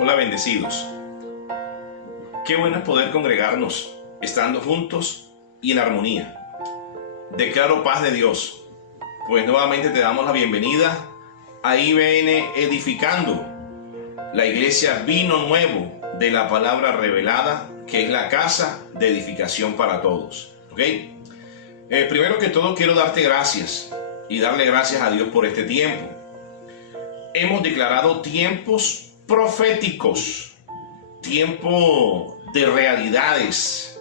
Hola, bendecidos. Qué bueno es poder congregarnos, estando juntos y en armonía. Declaro paz de Dios, pues nuevamente te damos la bienvenida a IBN Edificando, la iglesia Vino Nuevo de la Palabra Revelada, que es la casa de edificación para todos. ¿Ok? Primero que todo quiero darte gracias y darle gracias a Dios por este tiempo. Hemos declarado tiempos proféticos, tiempo de realidades.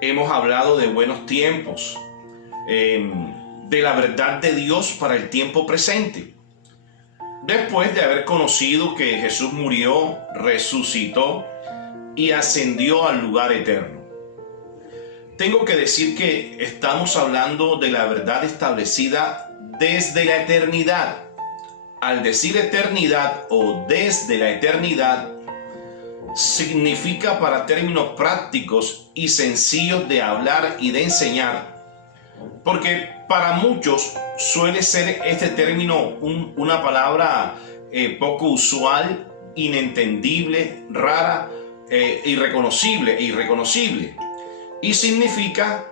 Hemos hablado de buenos tiempos, de la verdad de Dios para el tiempo presente. Después de haber conocido que Jesús murió, resucitó y ascendió al lugar eterno. Tengo que decir que estamos hablando de la verdad establecida desde la eternidad. Al decir eternidad o desde la eternidad, significa para términos prácticos y sencillos de hablar y de enseñar, porque para muchos suele ser este término una palabra poco usual, inentendible, rara, irreconocible, y significa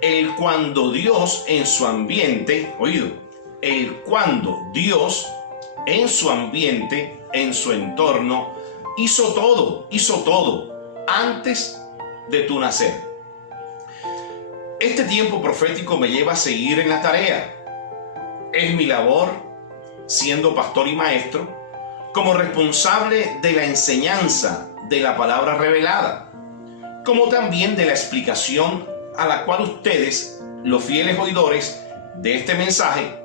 el cuando Dios en su ambiente, el cuando Dios en su ambiente, en su entorno, hizo todo antes de tu nacer. Este tiempo profético me lleva a seguir en la tarea. Es mi labor, siendo pastor y maestro, como responsable de la enseñanza de la palabra revelada, como también de la explicación a la cual ustedes, los fieles oidores de este mensaje,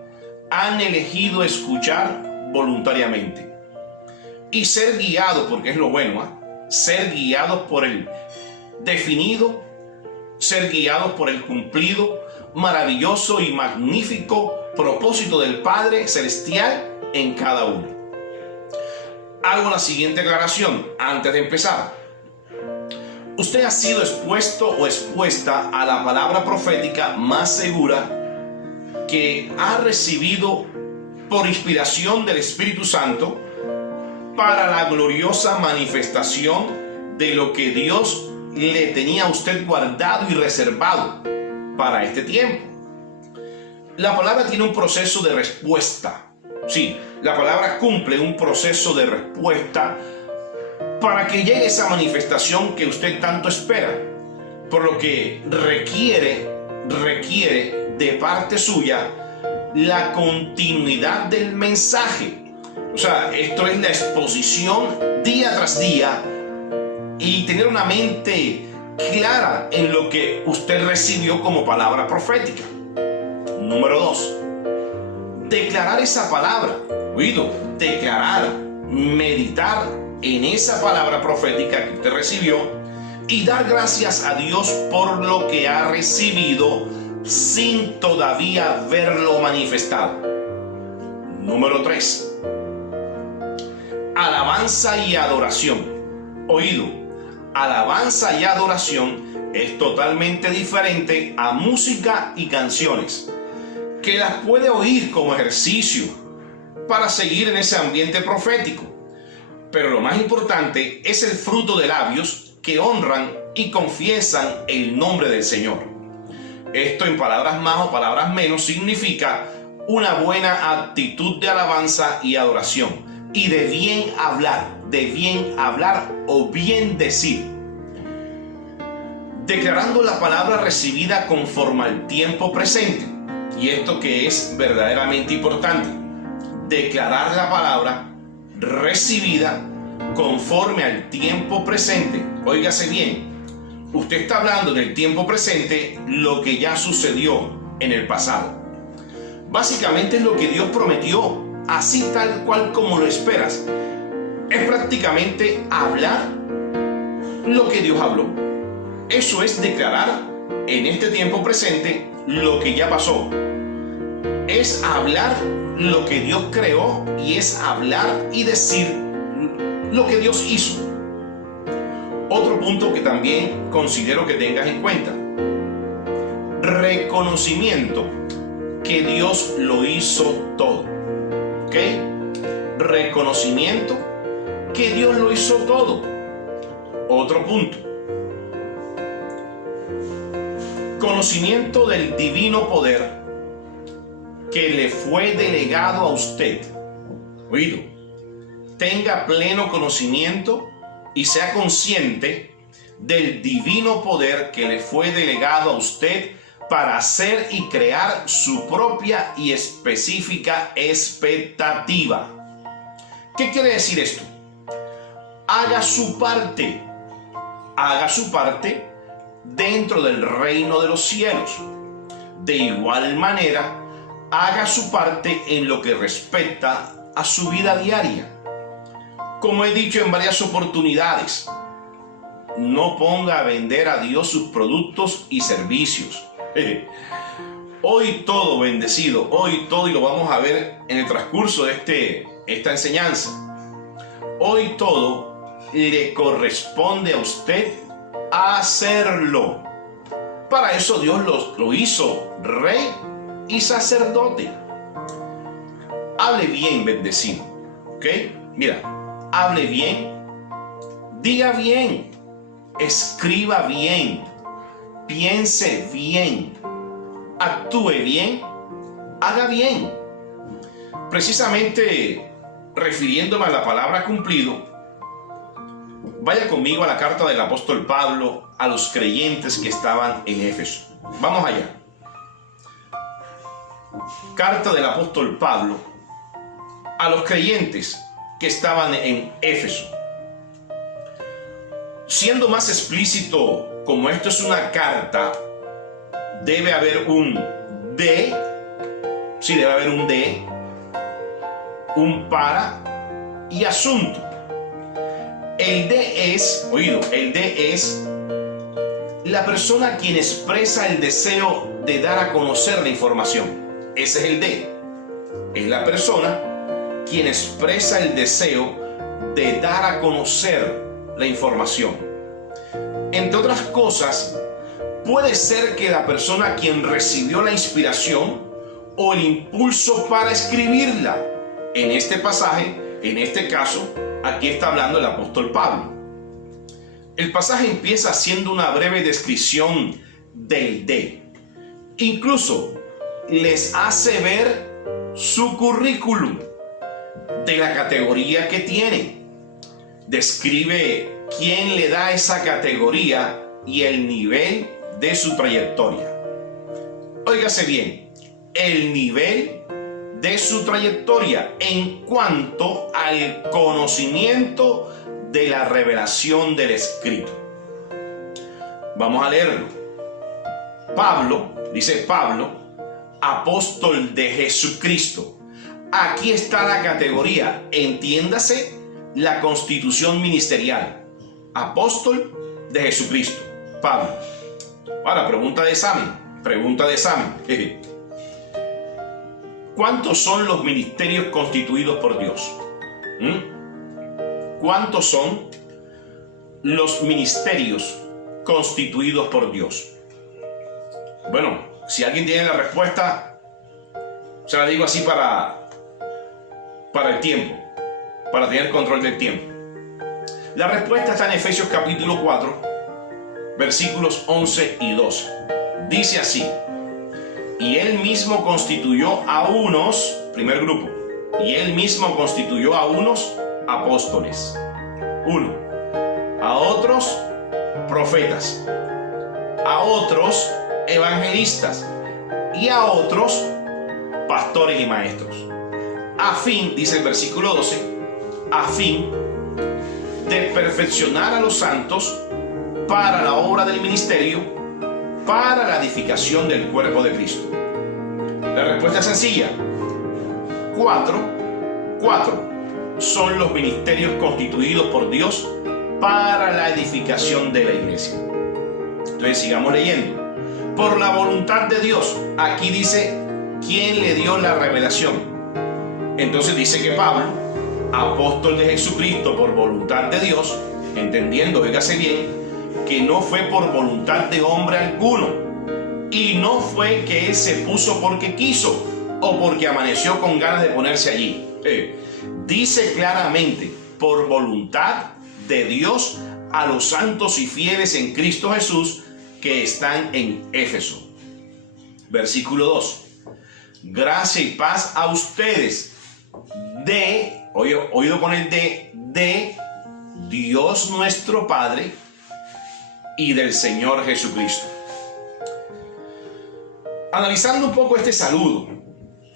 han elegido escuchar voluntariamente y ser guiados, porque es lo bueno, ser guiados por el definido, ser guiados por el cumplido, maravilloso y magnífico propósito del Padre Celestial en cada uno. Hago la siguiente aclaración antes de empezar. Usted ha sido expuesto o expuesta a la palabra profética más segura que ha recibido por inspiración del Espíritu Santo para la gloriosa manifestación de lo que Dios le tenía a usted guardado y reservado para este tiempo. La palabra tiene un proceso de respuesta. Sí, la palabra cumple un proceso de respuesta para que llegue esa manifestación que usted tanto espera, por lo que requiere de parte suya la continuidad del mensaje. O sea, esto es la exposición día tras día y tener una mente clara en lo que usted recibió como palabra profética. Número 2, declarar esa palabra, declarar, meditar en esa palabra profética que usted recibió y dar gracias a Dios por lo que ha recibido sin todavía verlo manifestado. Número 3, alabanza y adoración. Alabanza y adoración es totalmente diferente a música y canciones, que las puede oír como ejercicio para seguir en ese ambiente profético. Pero lo más importante es el fruto de labios que honran y confiesan el nombre del Señor. Esto, en palabras más o palabras menos, significa una buena actitud de alabanza y adoración y de bien hablar o bien decir. Declarando la palabra recibida conforme al tiempo presente. Y esto que es verdaderamente importante. Declarar la palabra recibida conforme al tiempo presente. Óigase bien. Usted está hablando del tiempo presente, lo que ya sucedió en el pasado. Básicamente es lo que Dios prometió, así tal cual como lo esperas. Es prácticamente hablar lo que Dios habló. Eso es declarar en este tiempo presente lo que ya pasó. Es hablar lo que Dios creó y es hablar y decir lo que Dios hizo. Otro punto que también considero que tengas en cuenta: reconocimiento que Dios lo hizo todo. ¿Ok? Reconocimiento que Dios lo hizo todo. Otro punto. Conocimiento del divino poder que le fue delegado a usted. Oído, tenga pleno conocimiento y sea consciente del divino poder que le fue delegado a usted para hacer y crear su propia y específica expectativa. ¿Qué quiere decir esto? Haga su parte dentro del reino de los cielos. De igual manera, haga su parte en lo que respecta a su vida diaria. Como he dicho en varias oportunidades, no ponga a vender a Dios sus productos y servicios. Hoy todo bendecido, hoy todo, y lo vamos a ver en el transcurso de esta enseñanza. Hoy todo le corresponde a usted hacerlo. Para eso Dios lo hizo rey y sacerdote. Hable bien, bendecido. ¿Ok? Mira, hable bien, diga bien, escriba bien, piense bien, actúe bien, haga bien. Precisamente refiriéndome a la palabra cumplido, vaya conmigo a la carta del apóstol Pablo a los creyentes que estaban en Éfeso. Vamos allá. Carta del apóstol Pablo a los creyentes que estaban en Éfeso. Siendo más explícito, como esto es una carta, debe haber un de, sí, debe haber un de, un para y asunto. El de es, oído, el de es la persona quien expresa el deseo de dar a conocer la información. Ese es el de. Es la persona quien expresa el deseo de dar a conocer la información. Entre otras cosas, puede ser que la persona quien recibió la inspiración o el impulso para escribirla. En este pasaje, en este caso, aquí está hablando el apóstol Pablo. El pasaje empieza haciendo una breve descripción del de. Incluso les hace ver su currículum, de la categoría que tiene. Describe quién le da esa categoría y el nivel de su trayectoria. Óigase bien, el nivel de su trayectoria en cuanto al conocimiento de la revelación del Escrito. Vamos a leerlo. Pablo, dice Pablo, apóstol de Jesucristo. Aquí está la categoría, entiéndase la constitución ministerial. Apóstol de Jesucristo, Pablo. Ahora, pregunta de examen. ¿Cuántos son los ministerios constituidos por Dios? ¿Cuántos son los ministerios constituidos por Dios? Bueno, si alguien tiene la respuesta, se la digo así para el tiempo, para tener control del tiempo. La respuesta está en Efesios capítulo 4, versículos 11 y 12. Dice así: y él mismo constituyó a unos, primer grupo, y él mismo constituyó a unos apóstoles, a otros profetas, a otros evangelistas y a otros pastores y maestros, a fin, dice el versículo 12, a fin de perfeccionar a los santos para la obra del ministerio, para la edificación del cuerpo de Cristo. La respuesta es sencilla. Cuatro son los ministerios constituidos por Dios para la edificación de la iglesia. Entonces sigamos leyendo. Por la voluntad de Dios, aquí dice quién le dio la revelación. Entonces dice que Pablo, apóstol de Jesucristo por voluntad de Dios, entendiendo, fíjase bien, que no fue por voluntad de hombre alguno, y no fue que él se puso porque quiso o porque amaneció con ganas de ponerse allí. Dice claramente por voluntad de Dios a los santos y fieles en Cristo Jesús que están en Éfeso. Versículo 2. Gracia y paz a ustedes oído con el de Dios nuestro Padre y del Señor Jesucristo. Analizando un poco este saludo,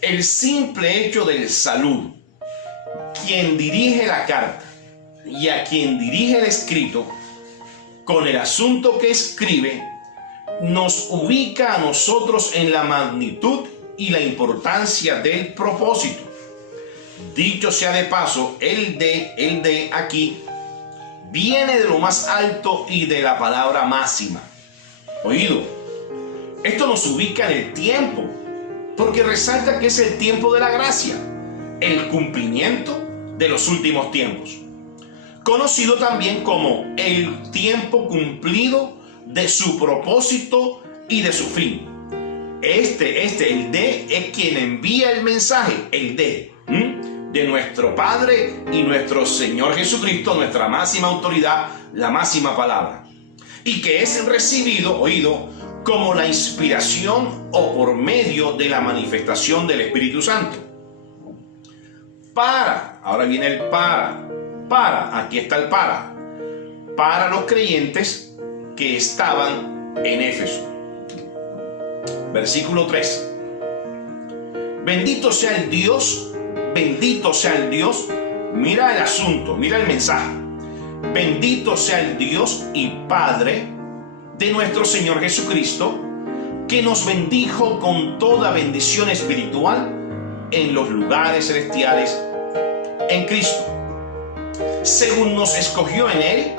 el simple hecho del saludo, quien dirige la carta y a quien dirige el escrito, con el asunto que escribe, nos ubica a nosotros en la magnitud y la importancia del propósito. Dicho sea de paso, el de aquí viene de lo más alto y de la palabra máxima. Oído, esto nos ubica en el tiempo, porque resalta que es el tiempo de la gracia, el cumplimiento de los últimos tiempos, conocido también como el tiempo cumplido de su propósito y de su fin. El de es quien envía el mensaje, el de nuestro Padre y nuestro Señor Jesucristo, nuestra máxima autoridad, la máxima palabra, y que es recibido, oído, como la inspiración o por medio de la manifestación del Espíritu Santo. Ahora viene el aquí está el para los creyentes que estaban en Éfeso. Versículo 3. Bendito sea el Dios, mira el asunto, mira el mensaje. Bendito sea el Dios y Padre de nuestro Señor Jesucristo, que nos bendijo con toda bendición espiritual en los lugares celestiales en Cristo, según nos escogió en Él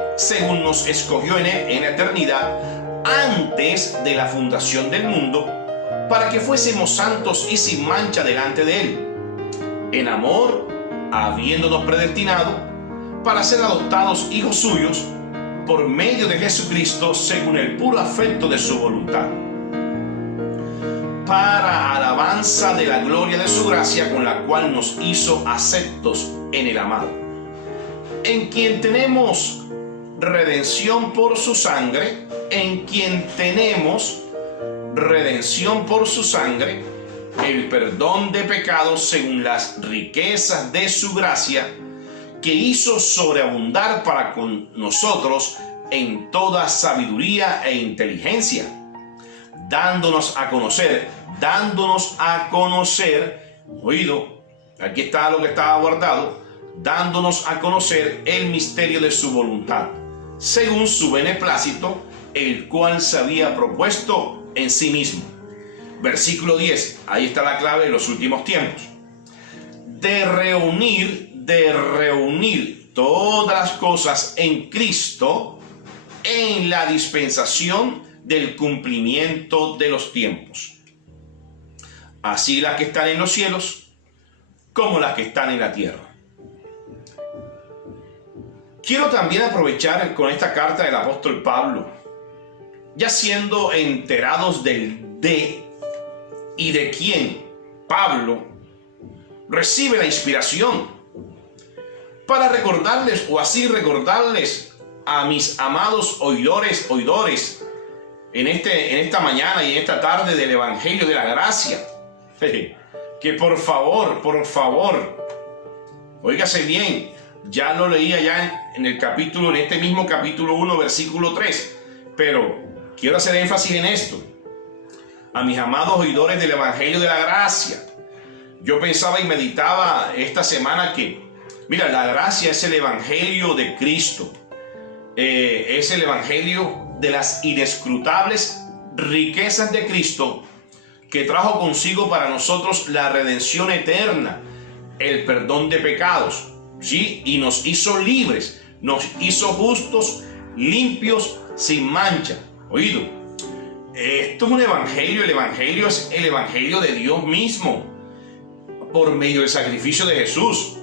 en la eternidad, antes de la fundación del mundo, para que fuésemos santos y sin mancha delante de Él, en amor, habiéndonos predestinado para ser adoptados hijos suyos por medio de Jesucristo, según el puro afecto de su voluntad, para alabanza de la gloria de su gracia, con la cual nos hizo aceptos en el amado, en quien tenemos redención por su sangre, el perdón de pecados según las riquezas de su gracia, que hizo sobreabundar para con nosotros en toda sabiduría e inteligencia, dándonos a conocer, oído, aquí está lo que estaba guardado, dándonos a conocer el misterio de su voluntad, según su beneplácito, el cual se había propuesto en sí mismo. Versículo 10, ahí está la clave de los últimos tiempos. De reunir todas las cosas en Cristo en la dispensación del cumplimiento de los tiempos, así las que están en los cielos como las que están en la tierra. Quiero también aprovechar con esta carta del apóstol Pablo, ya siendo enterados del de y de quién Pablo recibe la inspiración, para recordarles a mis amados oidores en esta mañana y en esta tarde del Evangelio de la Gracia, que por favor, óigase bien, ya lo leía ya en este mismo capítulo 1, versículo 3, pero quiero hacer énfasis en esto. A mis amados oidores del Evangelio de la Gracia, yo pensaba y meditaba esta semana que, mira, la gracia es el Evangelio de Cristo, es el Evangelio de las inescrutables riquezas de Cristo, que trajo consigo para nosotros la redención eterna, el perdón de pecados, ¿sí? Y nos hizo libres, nos hizo justos, limpios, sin mancha. Oído, esto es un evangelio, el evangelio es el evangelio de Dios mismo, por medio del sacrificio de Jesús.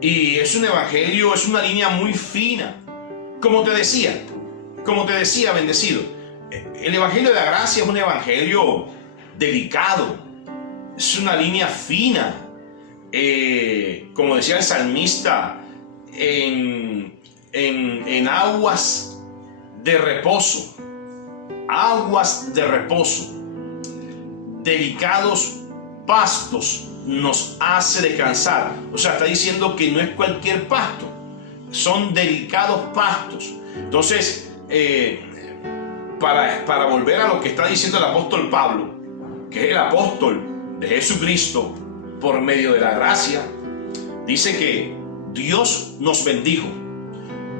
Y es un evangelio, es una línea muy fina. Como te decía, bendecido, el evangelio de la gracia es un evangelio delicado, es una línea fina. Como decía el salmista, en aguas de reposo. Aguas de reposo. Delicados pastos nos hace descansar. O sea, está diciendo que no es cualquier pasto, son delicados pastos. Entonces, para volver a lo que está diciendo el apóstol Pablo, que es el apóstol de Jesucristo por medio de la gracia, dice que Dios nos bendijo.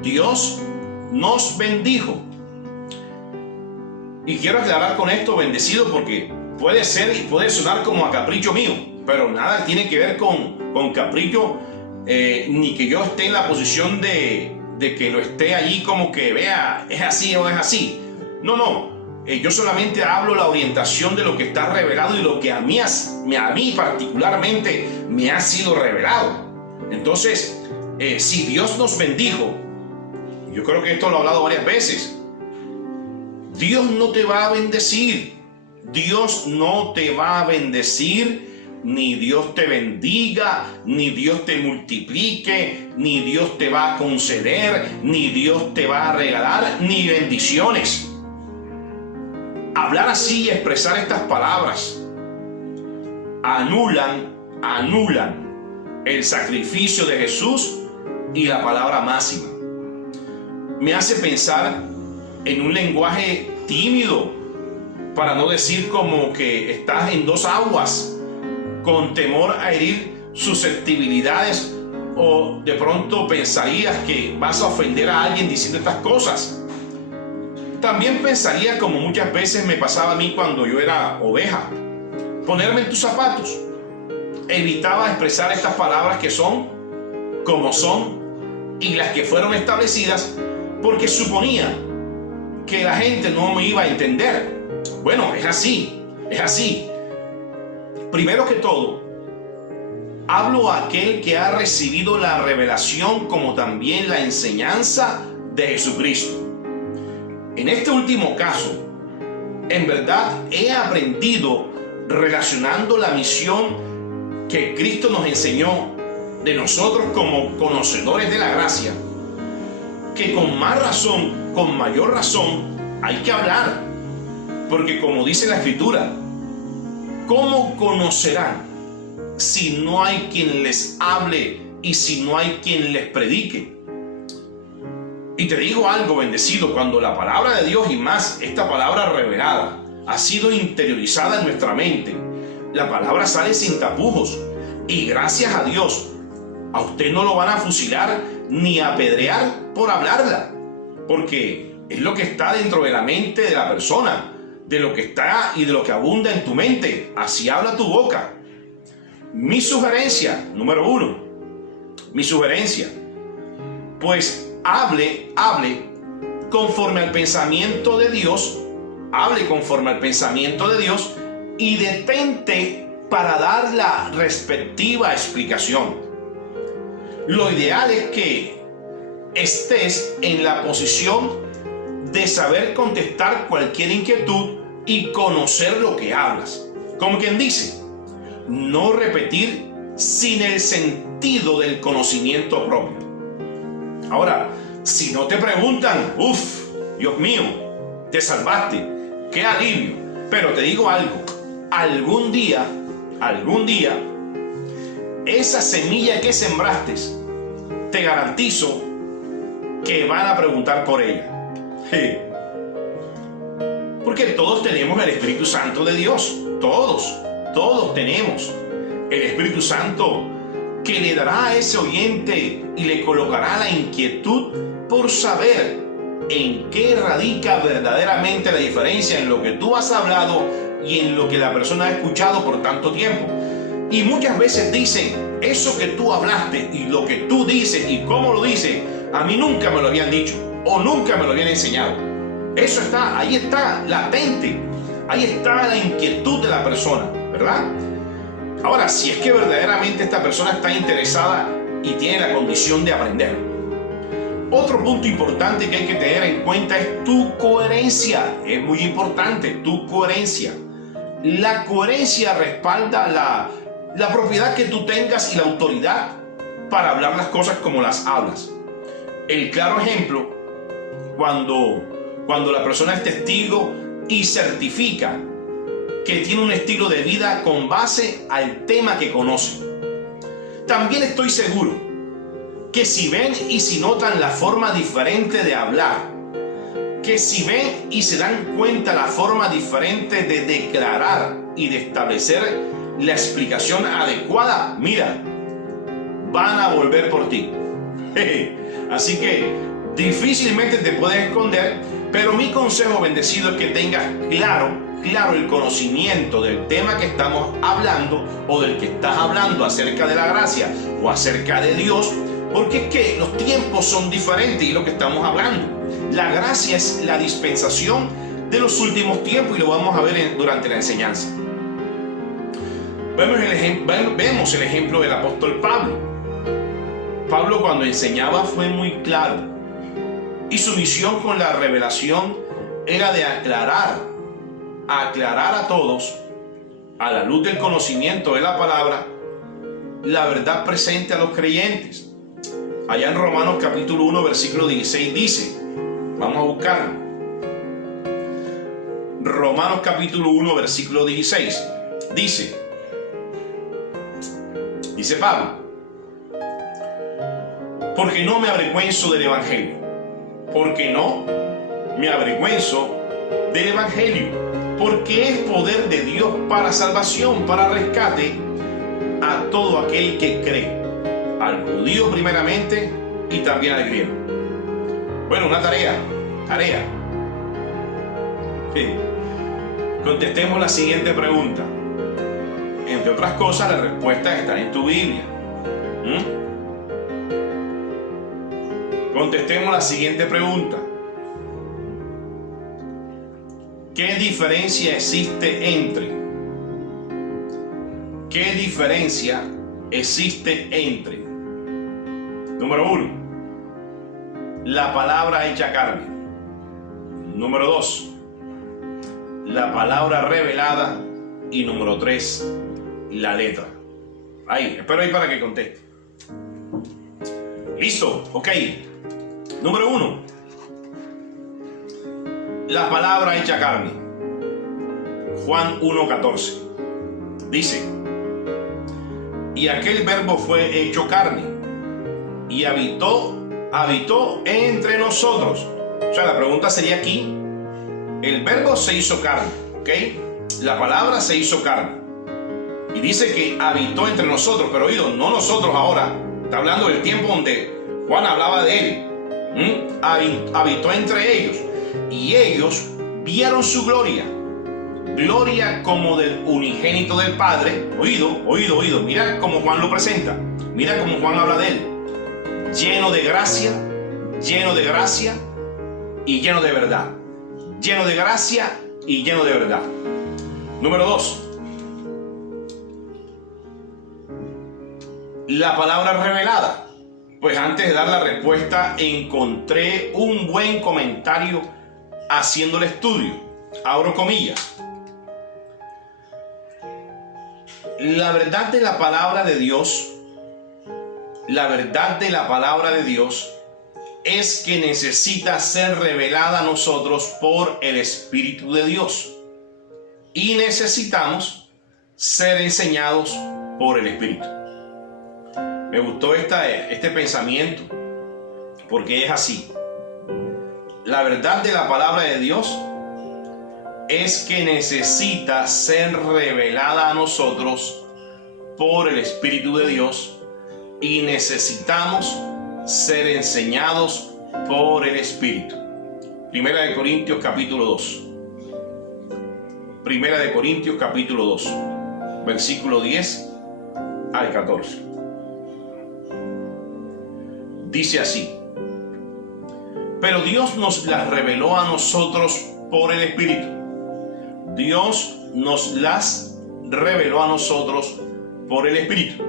Dios nos bendijo. Y quiero aclarar con esto bendecido, porque puede ser y puede sonar como a capricho mío, pero nada tiene que ver con capricho, ni que yo esté en la posición de que lo esté allí como que vea, es así o es así. No. Yo solamente hablo la orientación de lo que está revelado y lo que a mí particularmente me ha sido revelado. Entonces, si Dios nos bendijo, yo creo que esto lo he hablado varias veces, Dios no te va a bendecir. Dios no te va a bendecir, ni Dios te bendiga, ni Dios te multiplique, ni Dios te va a conceder, ni Dios te va a regalar, ni bendiciones. Hablar así y expresar estas palabras anulan el sacrificio de Jesús y la palabra máxima. Me hace pensar en un lenguaje tímido, para no decir como que estás en dos aguas, con temor a herir susceptibilidades, o de pronto pensarías que vas a ofender a alguien diciendo estas cosas. También pensaría, como muchas veces me pasaba a mí cuando yo era oveja, ponerme en tus zapatos. Evitaba expresar estas palabras que son como son y las que fueron establecidas, porque suponía que la gente no me iba a entender. Bueno, es así. Primero que todo, hablo a aquel que ha recibido la revelación como también la enseñanza de Jesucristo. En este último caso, en verdad he aprendido, relacionando la misión que Cristo nos enseñó de nosotros como conocedores de la gracia, que con más razón, con mayor razón, hay que hablar. Porque como dice la Escritura, ¿cómo conocerán si no hay quien les hable y si no hay quien les predique? Y te digo algo, bendecido, cuando la palabra de Dios, y más esta palabra revelada, ha sido interiorizada en nuestra mente, la palabra sale sin tapujos. Y gracias a Dios, a usted no lo van a fusilar ni a apedrear por hablarla, porque es lo que está dentro de la mente de la persona, de lo que está y de lo que abunda en tu mente. Así habla tu boca. Mi sugerencia, número 1, pues hable conforme al pensamiento de Dios, y detente para dar la respectiva explicación. Lo ideal es que estés en la posición de saber contestar cualquier inquietud y conocer lo que hablas. Como quien dice, no repetir sin el sentido del conocimiento propio. Ahora, si no te preguntan, Dios mío, te salvaste, qué alivio. Pero te digo algo, algún día, esa semilla que sembraste, te garantizo que van a preguntar por ella. Porque todos tenemos el Espíritu Santo de Dios. Todos tenemos el Espíritu Santo, que le dará a ese oyente y le colocará la inquietud por saber en qué radica verdaderamente la diferencia en lo que tú has hablado y en lo que la persona ha escuchado por tanto tiempo. Y muchas veces dicen, eso que tú hablaste y lo que tú dices y cómo lo dices, a mí nunca me lo habían dicho o nunca me lo habían enseñado. Eso está, ahí está, latente. Ahí está la inquietud de la persona, ¿verdad? Ahora, si es que verdaderamente esta persona está interesada y tiene la condición de aprender. Otro punto importante que hay que tener en cuenta es tu coherencia. Es muy importante, tu coherencia. La coherencia respalda la propiedad que tú tengas y la autoridad para hablar las cosas como las hablas. El claro ejemplo, cuando la persona es testigo y certifica que tiene un estilo de vida con base al tema que conoce. También estoy seguro que si ven y si notan la forma diferente de hablar, que si ven y se dan cuenta la forma diferente de declarar y de establecer la explicación adecuada, mira, van a volver por ti. Así que difícilmente te puedes esconder, pero mi consejo, bendecido, es que tengas claro el conocimiento del tema que estamos hablando o del que estás hablando acerca de la gracia o acerca de Dios, porque es que los tiempos son diferentes y lo que estamos hablando. La gracia es la dispensación de los últimos tiempos y lo vamos a ver durante la enseñanza. Vemos el ejemplo del apóstol Pablo. Pablo, cuando enseñaba, fue muy claro y su misión con la revelación era de aclarar a todos, a la luz del conocimiento de la palabra, la verdad presente a los creyentes. Allá en Romanos capítulo 1 versículo 16 dice, vamos a buscarlo, Romanos capítulo 1 versículo 16 dice Pablo: porque no me avergüenzo del evangelio, porque no me avergüenzo del evangelio, porque es poder de Dios para salvación, para rescate a todo aquel que cree, al judío primeramente y también al griego. Bueno, una tarea. Sí. Contestemos la siguiente pregunta. Entre otras cosas, las respuestas están en tu Biblia. Contestemos la siguiente pregunta. ¿Qué diferencia existe entre? Número 1, la palabra hecha carne. Número 2, la palabra revelada. Y número 3, la letra. Espero ahí para que conteste. ¿Listo? Ok. Número 1, la palabra hecha carne. Juan 1:14 dice: y aquel verbo fue hecho carne y habitó entre nosotros. O sea, la pregunta sería aquí: el verbo se hizo carne, ¿ok? La palabra se hizo carne y dice que habitó entre nosotros, pero oído, no nosotros ahora, está hablando del tiempo donde Juan hablaba de él. Habitó entre ellos y ellos vieron su gloria como del unigénito del Padre. Oído, mira cómo Juan lo presenta, mira cómo Juan habla de él: lleno de gracia y lleno de verdad. Lleno de gracia y lleno de verdad. Número 2, la palabra revelada. Pues antes de dar la respuesta, encontré un buen comentario haciendo el estudio. Abro comillas. La verdad de la palabra de Dios es que necesita ser revelada a nosotros por el Espíritu de Dios. Y necesitamos ser enseñados por el Espíritu. Me gustó este pensamiento, porque es así. La verdad de la palabra de Dios es que necesita ser revelada a nosotros por el Espíritu de Dios y necesitamos ser enseñados por el Espíritu. Primera de Corintios capítulo 2. Primera de Corintios capítulo 2, versículo 10 al 14. Dice así: pero Dios nos las reveló a nosotros por el Espíritu. Dios nos las reveló a nosotros por el Espíritu.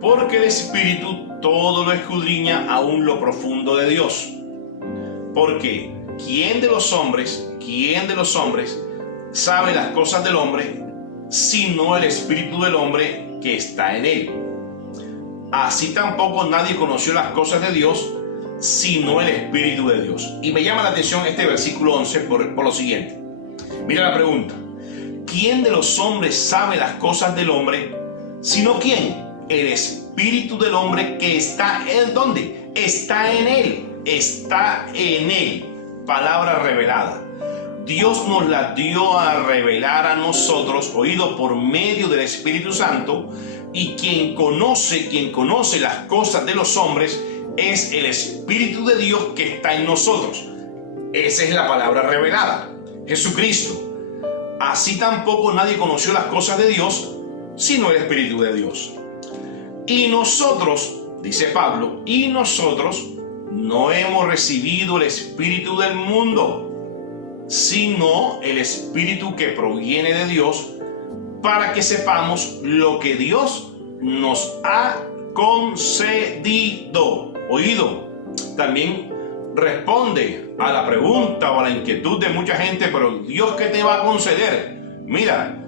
Porque el Espíritu todo lo escudriña, aún lo profundo de Dios. Porque ¿quién de los hombres sabe las cosas del hombre, sino el Espíritu del hombre que está en él? así tampoco nadie conoció las cosas de Dios, sino el Espíritu de Dios. Y me llama la atención este versículo 11 por lo siguiente. Mira la pregunta. ¿Quién de los hombres sabe las cosas del hombre, sino quién? El Espíritu del hombre que está en ¿dónde? Está en él. Está en él. Palabra revelada. Dios nos la dio a revelar a nosotros, oído, por medio del Espíritu Santo, y quien conoce las cosas de los hombres es el Espíritu de Dios que está en nosotros. Esa es la palabra revelada, Jesucristo. Así tampoco nadie conoció las cosas de Dios, sino el Espíritu de Dios. Y nosotros, dice Pablo, y nosotros no hemos recibido el Espíritu del mundo, sino el Espíritu que proviene de Dios, para que sepamos lo que Dios nos ha concedido. Oído, también responde a la pregunta o a la inquietud de mucha gente, pero Dios, ¿qué te va a conceder? Mira,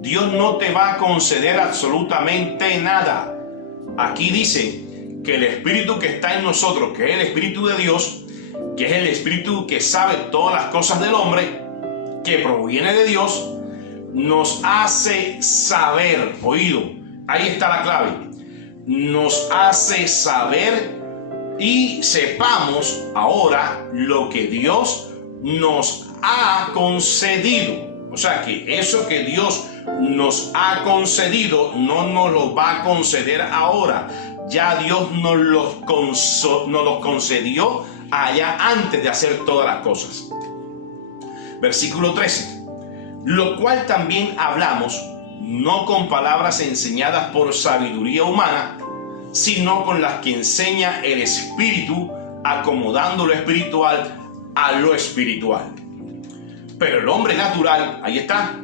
Dios no te va a conceder absolutamente nada. Aquí dice que el Espíritu que está en nosotros, que es el Espíritu de Dios, que es el Espíritu que sabe todas las cosas del hombre, que proviene de Dios, nos hace saber, oído, ahí está la clave, nos hace saber y sepamos ahora lo que Dios nos ha concedido. O sea que eso que Dios nos ha concedido no nos lo va a conceder ahora. Ya Dios nos lo concedió allá antes de hacer todas las cosas. Versículo 13. Lo cual también hablamos, no con palabras enseñadas por sabiduría humana, sino con las que enseña el Espíritu, acomodando lo espiritual a lo espiritual. Pero el hombre natural, ahí está,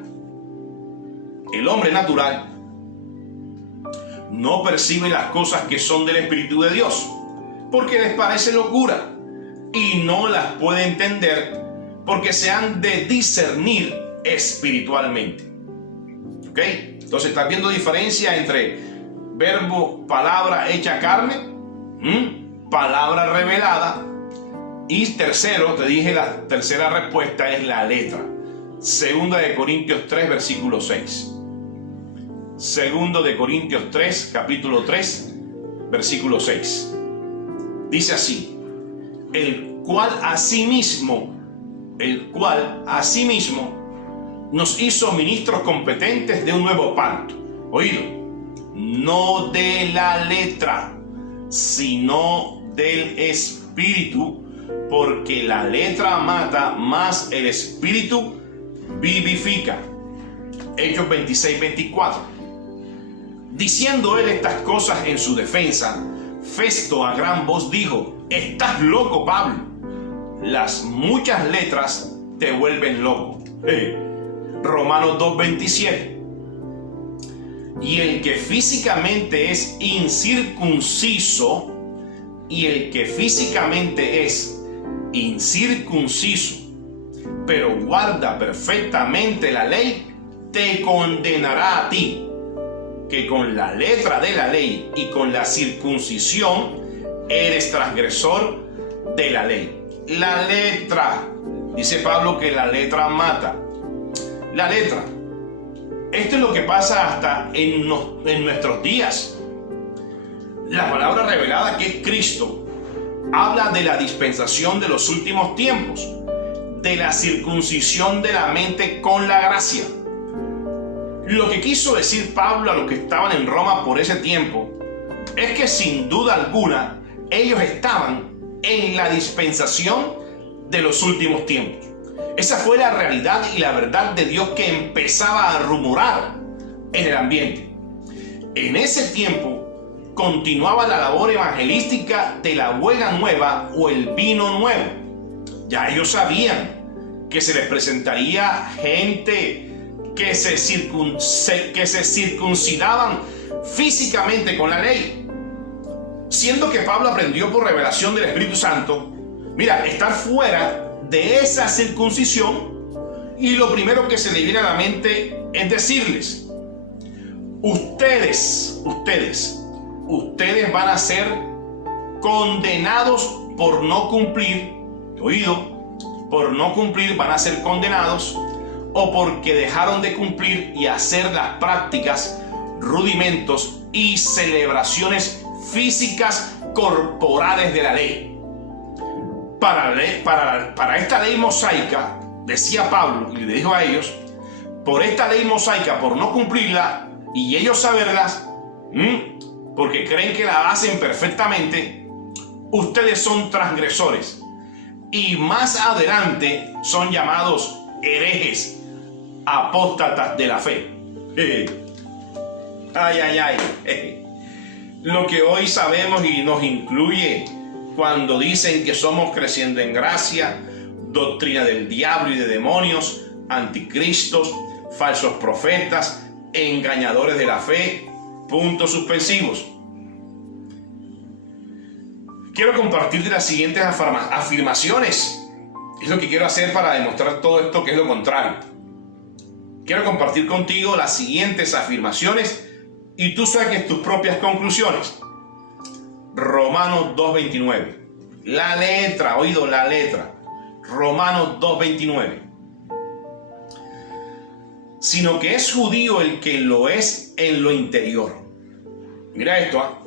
el hombre natural no percibe las cosas que son del Espíritu de Dios, porque les parece locura, y no las puede entender, porque se han de discernir espiritualmente. ¿Ok? Entonces, ¿estás viendo diferencia entre verbo, palabra hecha carne, palabra revelada? Y tercero, te dije, la tercera respuesta es la letra. Segunda de Corintios 3, versículo 6. Segundo de Corintios 3, capítulo 3, versículo 6. Dice así: el cual asimismo nos hizo ministros competentes de un nuevo pacto. Oído, no de la letra, sino del Espíritu, porque la letra mata, mas el Espíritu vivifica. Hechos 26, 24. Diciendo él estas cosas en su defensa, Festo a gran voz dijo: estás loco, Pablo, las muchas letras te vuelven loco. Romanos 2:27. Y el que físicamente es incircunciso, pero guarda perfectamente la ley, te condenará a ti, que con la letra de la ley y con la circuncisión eres transgresor de la ley. La letra, dice Pablo que la letra mata. La letra. Esto es lo que pasa hasta en nuestros días. La palabra revelada, que es Cristo, habla de la dispensación de los últimos tiempos, de la circuncisión de la mente con la gracia. Lo que quiso decir Pablo a los que estaban en Roma por ese tiempo es que sin duda alguna ellos estaban en la dispensación de los últimos tiempos. Esa fue la realidad y la verdad de Dios que empezaba a rumorar en el ambiente. En ese tiempo continuaba la labor evangelística de la buena nueva o el vino nuevo. Ya ellos sabían que se les presentaría gente que se circuncidaban físicamente con la ley. Siendo que Pablo aprendió por revelación del Espíritu Santo, mira, estar fuera de esa circuncisión, y lo primero que se le viene a la mente es decirles: ustedes ustedes van a ser condenados por no cumplir, por no cumplir van a ser condenados, o porque dejaron de cumplir y hacer las prácticas, rudimentos y celebraciones físicas corporales de la ley. Para esta ley mosaica, decía Pablo y le dijo a ellos, por esta ley mosaica, por no cumplirla y ellos saberlas, porque creen que la hacen perfectamente, ustedes son transgresores y más adelante son llamados herejes, apóstatas de la fe. Lo que hoy sabemos y nos incluye cuando dicen que somos creciendo en gracia, doctrina del diablo y de demonios, anticristos, falsos profetas, engañadores de la fe, puntos suspensivos. Quiero compartirte las siguientes afirmaciones. Es lo que quiero hacer para demostrar todo esto que es lo contrario. Quiero compartir contigo las siguientes afirmaciones y tú saques tus propias conclusiones. Romanos 2:29. La letra. Romanos 2:29. Sino que es judío el que lo es en lo interior. Mira esto,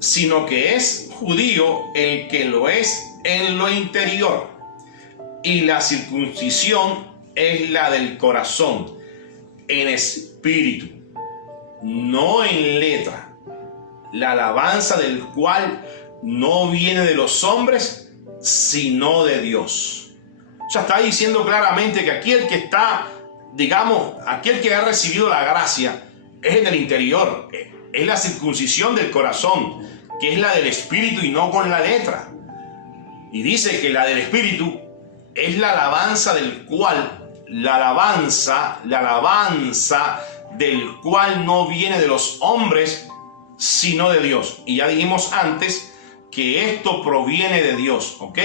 sino que es judío el que lo es en lo interior. Y la circuncisión es la del corazón, en espíritu, no en letra, la alabanza del cual no viene de los hombres, sino de Dios. O sea, está diciendo claramente que aquí el que está, aquel que ha recibido la gracia es en el interior, es la circuncisión del corazón, que es la del espíritu y no con la letra. Y dice que la del espíritu es la alabanza del cual, la alabanza del cual no viene de los hombres, sino de Dios. Y ya dijimos antes que esto proviene de Dios, ¿ok?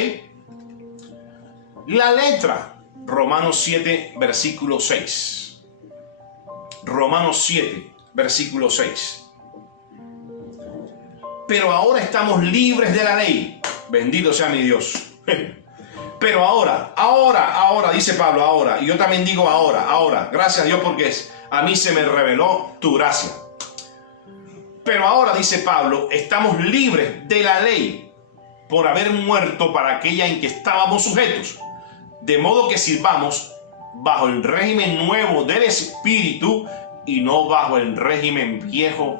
La letra, Romanos 7, versículo 6. Romanos 7, versículo 6. Pero ahora estamos libres de la ley. Bendito sea mi Dios. Pero ahora, dice Pablo, ahora. Y yo también digo ahora. Gracias a Dios porque a mí se me reveló tu gracia. Pero ahora, dice Pablo, estamos libres de la ley por haber muerto para aquella en que estábamos sujetos. De modo que sirvamos bajo el régimen nuevo del Espíritu y no bajo el régimen viejo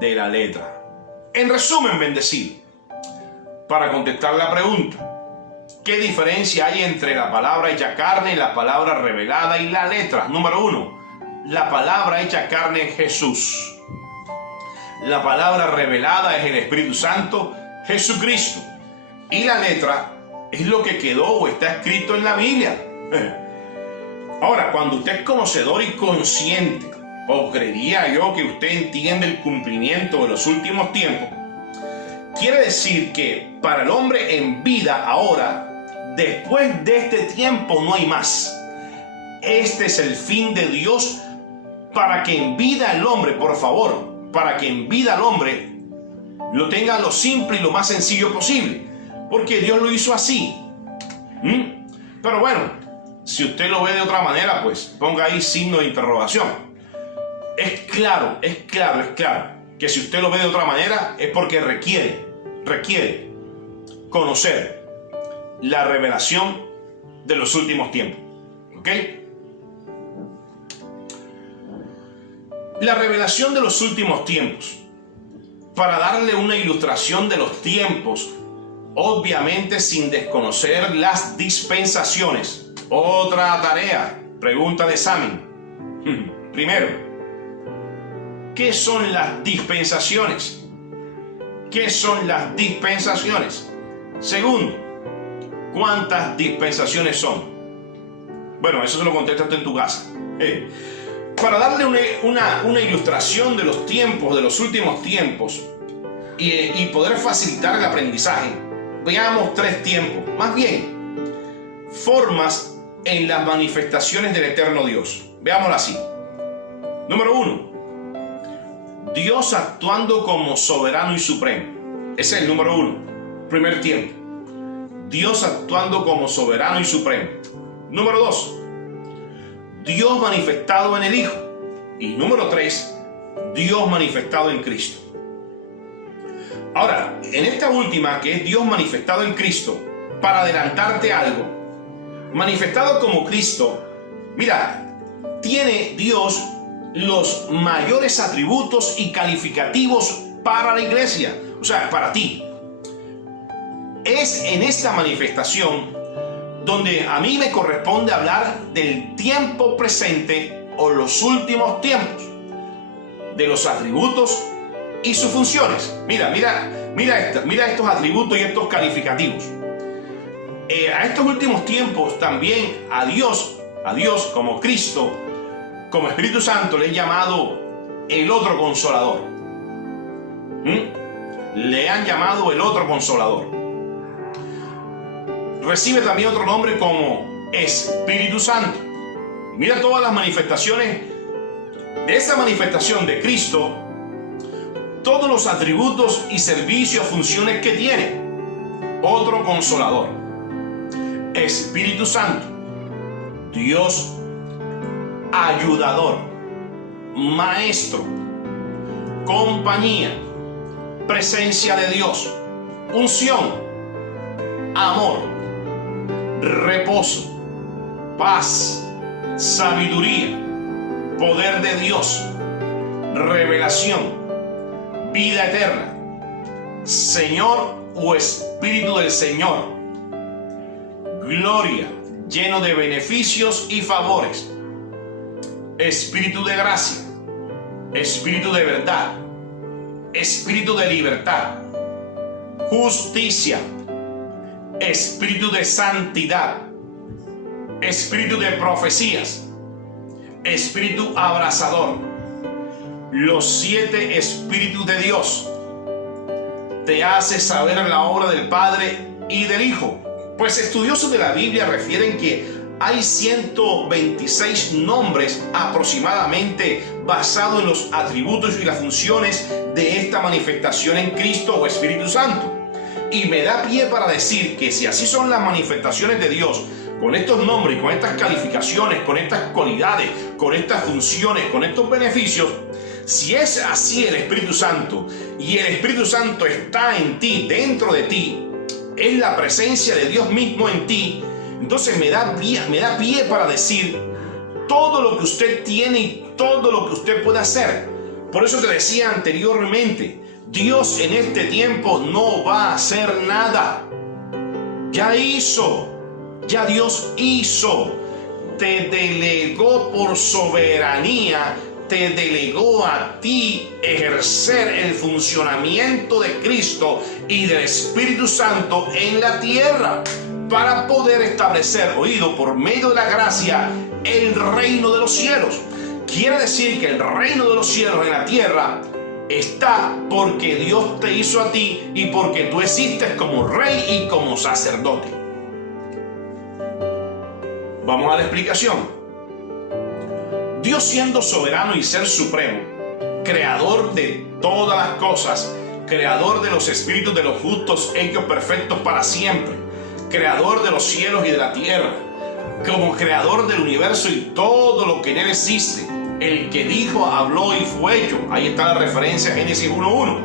de la letra. En resumen, bendecido, para contestar la pregunta, ¿qué diferencia hay entre la palabra hecha carne y la palabra revelada y la letra? Número 1, la palabra hecha carne es Jesús. La palabra revelada es el Espíritu Santo, Jesucristo. Y la letra es lo que quedó o está escrito en la Biblia. Ahora, cuando usted es conocedor y consciente, o creería yo que usted entiende el cumplimiento de los últimos tiempos, quiere decir que para el hombre en vida ahora, después de este tiempo no hay más. Este es el fin de Dios para que en vida el hombre, por favor, para que en vida el hombre lo tenga lo simple y lo más sencillo posible, porque Dios lo hizo así. Pero bueno, si usted lo ve de otra manera, pues ponga ahí signo de interrogación. Es claro que si usted lo ve de otra manera es porque requiere conocer la revelación de los últimos tiempos. ¿Ok? La revelación de los últimos tiempos, para darle una ilustración de los tiempos, obviamente sin desconocer las dispensaciones. Otra tarea, pregunta de examen. Primero, ¿qué son las dispensaciones? ¿Qué son las dispensaciones? Segundo, ¿cuántas dispensaciones son? Bueno, eso se lo contestas en tu casa. Para darle una ilustración de los tiempos, de los últimos tiempos, y poder facilitar el aprendizaje, veamos 3 tiempos, más bien, formas en las manifestaciones del eterno Dios. Veámoslo así. Número 1. Dios actuando como soberano y supremo. Ese es el número 1. Primer tiempo. Dios actuando como soberano y supremo. Número 2. Dios manifestado en el Hijo. Y número 3. Dios manifestado en Cristo. Ahora, en esta última, que es Dios manifestado en Cristo, para adelantarte algo, manifestado como Cristo, mira, tiene Dios los mayores atributos y calificativos para la iglesia, o sea, para ti. Es en esta manifestación donde a mí me corresponde hablar del tiempo presente o los últimos tiempos, de los atributos y sus funciones. Mira estos atributos y estos calificativos. A estos últimos tiempos también a Dios como Cristo, como Espíritu Santo, le he llamado el otro consolador. Le han llamado el otro consolador. Recibe también otro nombre como Espíritu Santo. Mira todas las manifestaciones de esa manifestación de Cristo, todos los atributos y servicios, funciones que tiene. Otro consolador. Espíritu Santo. Dios ayudador, maestro, compañía, presencia de Dios, unción, amor, reposo, paz, sabiduría, poder de Dios, revelación, vida eterna, Señor o Espíritu del Señor, gloria, lleno de beneficios y favores, Espíritu de gracia, Espíritu de verdad, Espíritu de libertad, justicia, Espíritu de santidad, Espíritu de profecías, Espíritu abrazador, los 7 Espíritus de Dios. Te hace saber la obra del Padre y del Hijo. Pues estudiosos de la Biblia refieren que hay 126 nombres aproximadamente basados en los atributos y las funciones de esta manifestación en Cristo o Espíritu Santo. Y me da pie para decir que si así son las manifestaciones de Dios, con estos nombres, con estas calificaciones, con estas cualidades, con estas funciones, con estos beneficios, si es así el Espíritu Santo y el Espíritu Santo está en ti, dentro de ti, es la presencia de Dios mismo en ti, entonces me da pie para decir todo lo que usted tiene y todo lo que usted puede hacer. Por eso te decía anteriormente, Dios en este tiempo no va a hacer nada. Ya Dios hizo, te delegó por soberanía, te delegó a ti ejercer el funcionamiento de Cristo y del Espíritu Santo en la tierra para poder establecer, por medio de la gracia, el reino de los cielos. Quiere decir que el reino de los cielos en la tierra está porque Dios te hizo a ti y porque tú existes como rey y como sacerdote. Vamos a la explicación. Dios, siendo soberano y ser supremo, creador de todas las cosas, creador de los espíritus de los justos hechos perfectos para siempre, creador de los cielos y de la tierra, como creador del universo y todo lo que en él existe, el que dijo, habló y fue hecho. Ahí está la referencia a Génesis 1:1.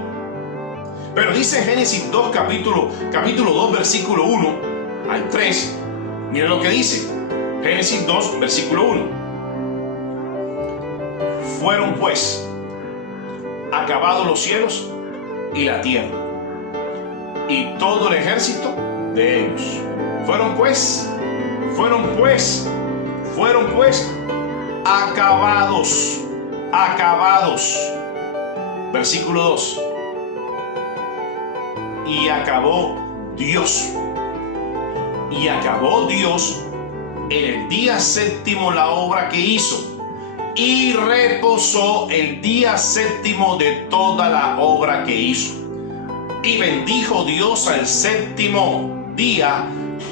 Pero dice Génesis 2, capítulo 2, versículo 1 al 3. Miren lo que dice. Génesis 2, versículo 1. Fueron pues acabados los cielos y la tierra y todo el ejército de ellos. Fueron pues acabados. Versículo 2. Y acabó Dios en el día séptimo la obra que hizo, y reposó el día séptimo de toda la obra que hizo. Y bendijo Dios al séptimo día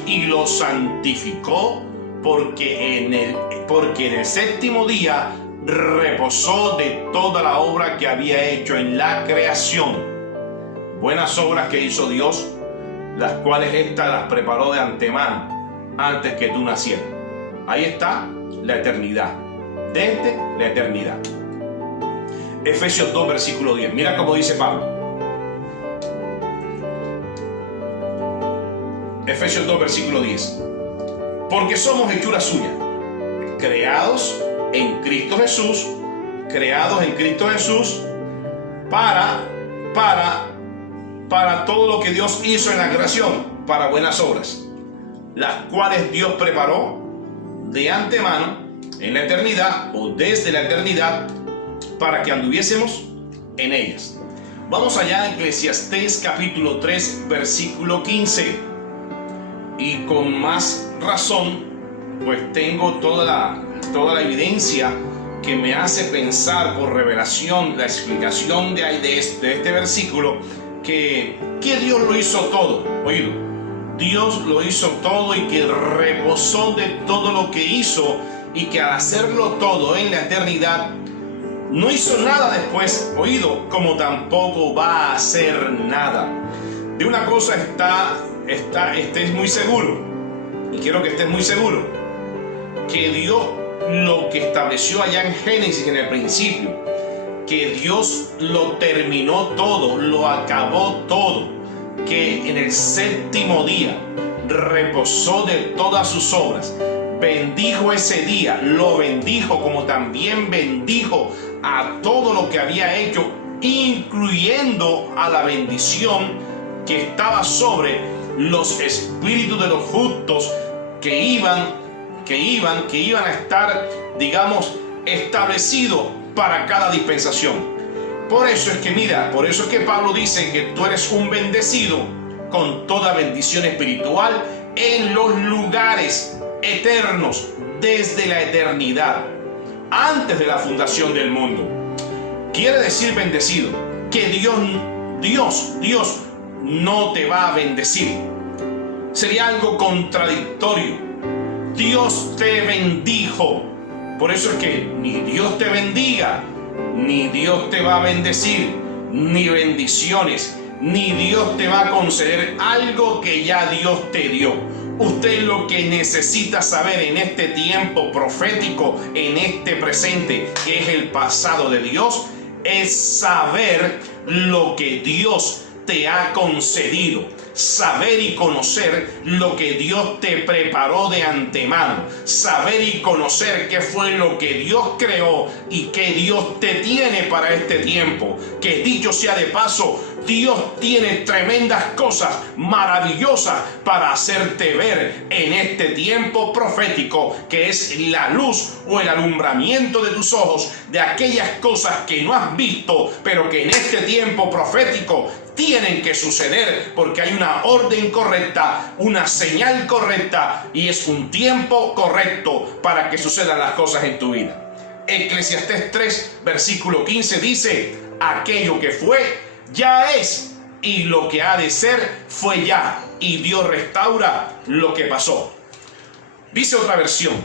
y lo santificó, porque en el séptimo día reposó de toda la obra que había hecho en la creación. Buenas obras que hizo Dios, las cuales ésta las preparó de antemano, antes que tú nacieras. Ahí está la eternidad, desde la eternidad. Efesios 2, versículo 10. Mira cómo dice Pablo. Efesios 2, versículo 10. Porque somos hechura suya, creados en Cristo Jesús, para todo lo que Dios hizo en la creación, para buenas obras, las cuales Dios preparó de antemano en la eternidad o desde la eternidad para que anduviésemos en ellas. Vamos allá a Eclesiastés capítulo 3, versículo 15. Y con más razón, pues tengo toda la evidencia que me hace pensar por revelación, la explicación de este versículo, que Dios lo hizo todo. Oído, Dios lo hizo todo y que reposó de todo lo que hizo, y que al hacerlo todo en la eternidad no hizo nada después, oído, como tampoco va a hacer nada. De una cosa estés muy seguro, y quiero que estés muy seguro, que Dios lo que estableció allá en Génesis en el principio, que Dios lo terminó todo, lo acabó todo, que en el séptimo día reposó de todas sus obras, bendijo ese día, lo bendijo como también bendijo a todo lo que había hecho, incluyendo a la bendición que estaba sobre los espíritus de los justos que iban a estar, digamos, establecidos para cada dispensación. Por eso es que Pablo dice que tú eres un bendecido con toda bendición espiritual en los lugares eternos, desde la eternidad, antes de la fundación del mundo. Quiere decir bendecido, que Dios no te va a bendecir. Sería algo contradictorio. Dios te bendijo. Por eso es que ni Dios te bendiga, ni Dios te va a bendecir, ni bendiciones, ni Dios te va a conceder algo que ya Dios te dio. Usted lo que necesita saber en este tiempo profético, en este presente, que es el pasado de Dios, es saber lo que Dios te ha concedido, saber y conocer lo que Dios te preparó de antemano, saber y conocer qué fue lo que Dios creó y qué Dios te tiene para este tiempo. Que dicho sea de paso, Dios tiene tremendas cosas maravillosas para hacerte ver en este tiempo profético, que es la luz o el alumbramiento de tus ojos de aquellas cosas que no has visto, pero que en este tiempo profético tienen que suceder, porque hay una orden correcta, una señal correcta, y es un tiempo correcto para que sucedan las cosas en tu vida. Eclesiastés 3, versículo 15 dice: aquello que fue, ya es, y lo que ha de ser, fue ya, y Dios restaura lo que pasó. Dice otra versión: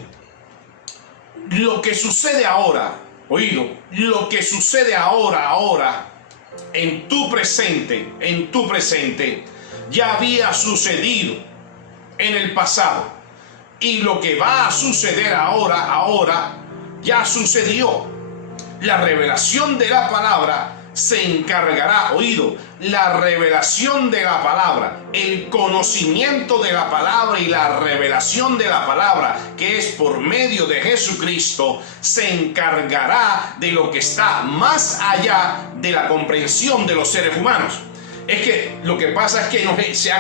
lo que sucede ahora, oído, lo que sucede ahora, en tu presente, ya había sucedido en el pasado, y lo que va a suceder ahora, ya sucedió. La revelación de la palabra se encargará, oído, la revelación de la palabra, el conocimiento de la palabra y la revelación de la palabra, que es por medio de Jesucristo, se encargará de lo que está más allá de la comprensión de los seres humanos. Es que lo que pasa es que el hombre se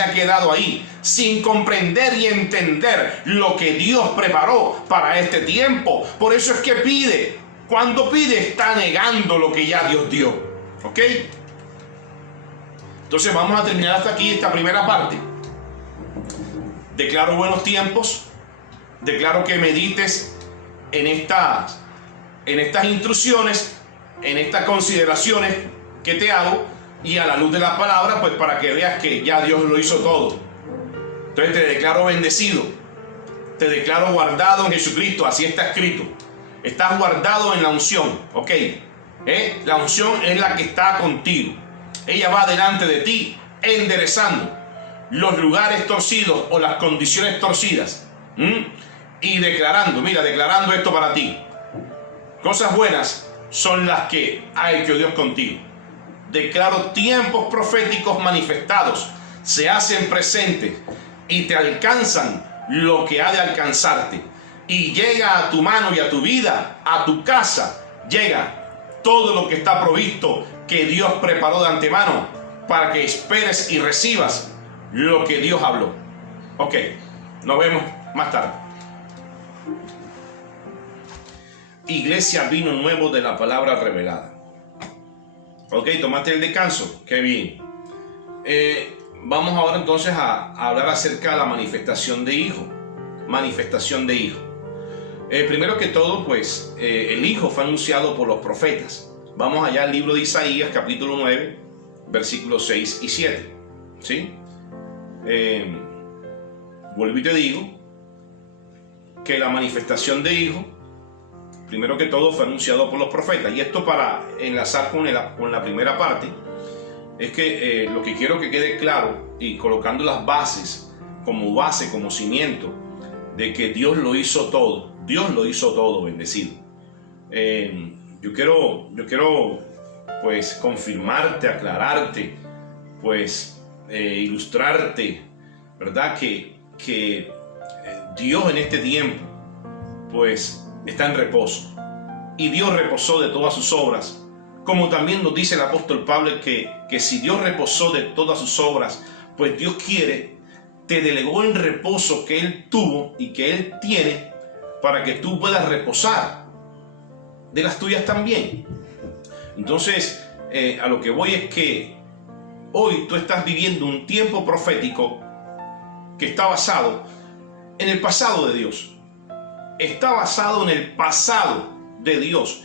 ha quedado ahí, sin comprender y entender lo que Dios preparó para este tiempo. Por eso es que pide. Cuando pide, está negando lo que ya Dios dio. ¿Ok? Entonces vamos a terminar hasta aquí esta primera parte. Declaro buenos tiempos. Declaro que medites en estas instrucciones, en estas consideraciones que te hago, y a la luz de la palabra, pues para que veas que ya Dios lo hizo todo. Entonces te declaro bendecido. Te declaro guardado en Jesucristo. Así está escrito. Estás guardado en la unción, ¿ok? La unción es la que está contigo. Ella va delante de ti, enderezando los lugares torcidos o las condiciones torcidas. Y declarando, mira, declarando esto para ti. Cosas buenas son las que ha hecho Dios contigo. Declaro tiempos proféticos manifestados, se hacen presentes y te alcanzan lo que ha de alcanzarte. Y llega a tu mano y a tu vida, a tu casa, llega todo lo que está provisto, que Dios preparó de antemano para que esperes y recibas lo que Dios habló. Ok, nos vemos más tarde. Iglesia, vino nuevo de la palabra revelada. Ok, tomaste el descanso, qué bien. Vamos ahora entonces a hablar acerca de la manifestación de hijo. Manifestación de hijo. Primero que todo, pues, el hijo fue anunciado por los profetas. Vamos allá al libro de Isaías, capítulo 9, versículos 6 y 7. ¿Sí? Vuelvo y te digo que la manifestación de hijo, primero que todo, fue anunciado por los profetas. Y esto, para enlazar con la primera parte, es que lo que quiero que quede claro, y colocando las bases, como cimiento, de que Dios lo hizo todo. Dios lo hizo todo, bendecido. Yo quiero pues confirmarte, aclararte, pues ilustrarte, ¿verdad? Que Dios en este tiempo pues está en reposo. Y Dios reposó de todas sus obras. Como también nos dice el apóstol Pablo que si Dios reposó de todas sus obras, pues Dios te delegó el reposo que Él tuvo y que Él tiene para que tú puedas reposar de las tuyas también. Entonces, a lo que voy es que hoy tú estás viviendo un tiempo profético que está basado en el pasado de Dios. Está basado en el pasado de Dios.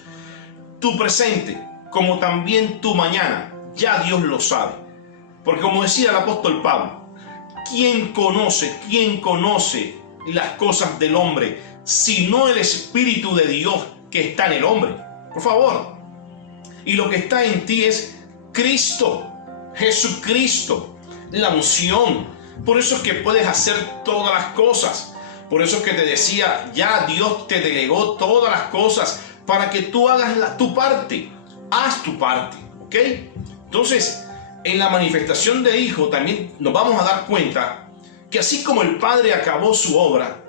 Tu presente, como también tu mañana, ya Dios lo sabe. Porque como decía el apóstol Pablo, ¿quién conoce las cosas del hombre, sino el Espíritu de Dios que está en el hombre? Por favor. Y lo que está en ti es Cristo, Jesucristo, la unción. Por eso es que puedes hacer todas las cosas. Por eso es que te decía, ya Dios te delegó todas las cosas para que tú hagas tu parte. Haz tu parte, ¿ok? Entonces, en la manifestación de hijo también nos vamos a dar cuenta que así como el Padre acabó su obra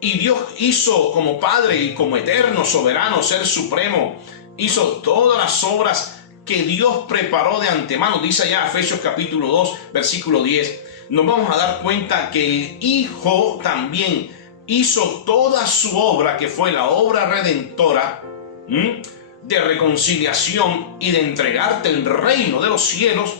y Dios hizo como Padre y como eterno, soberano, ser supremo, hizo todas las obras que Dios preparó de antemano, dice allá Efesios capítulo 2, versículo 10, nos vamos a dar cuenta que el Hijo también hizo toda su obra, que fue la obra redentora, de reconciliación y de entregarte el reino de los cielos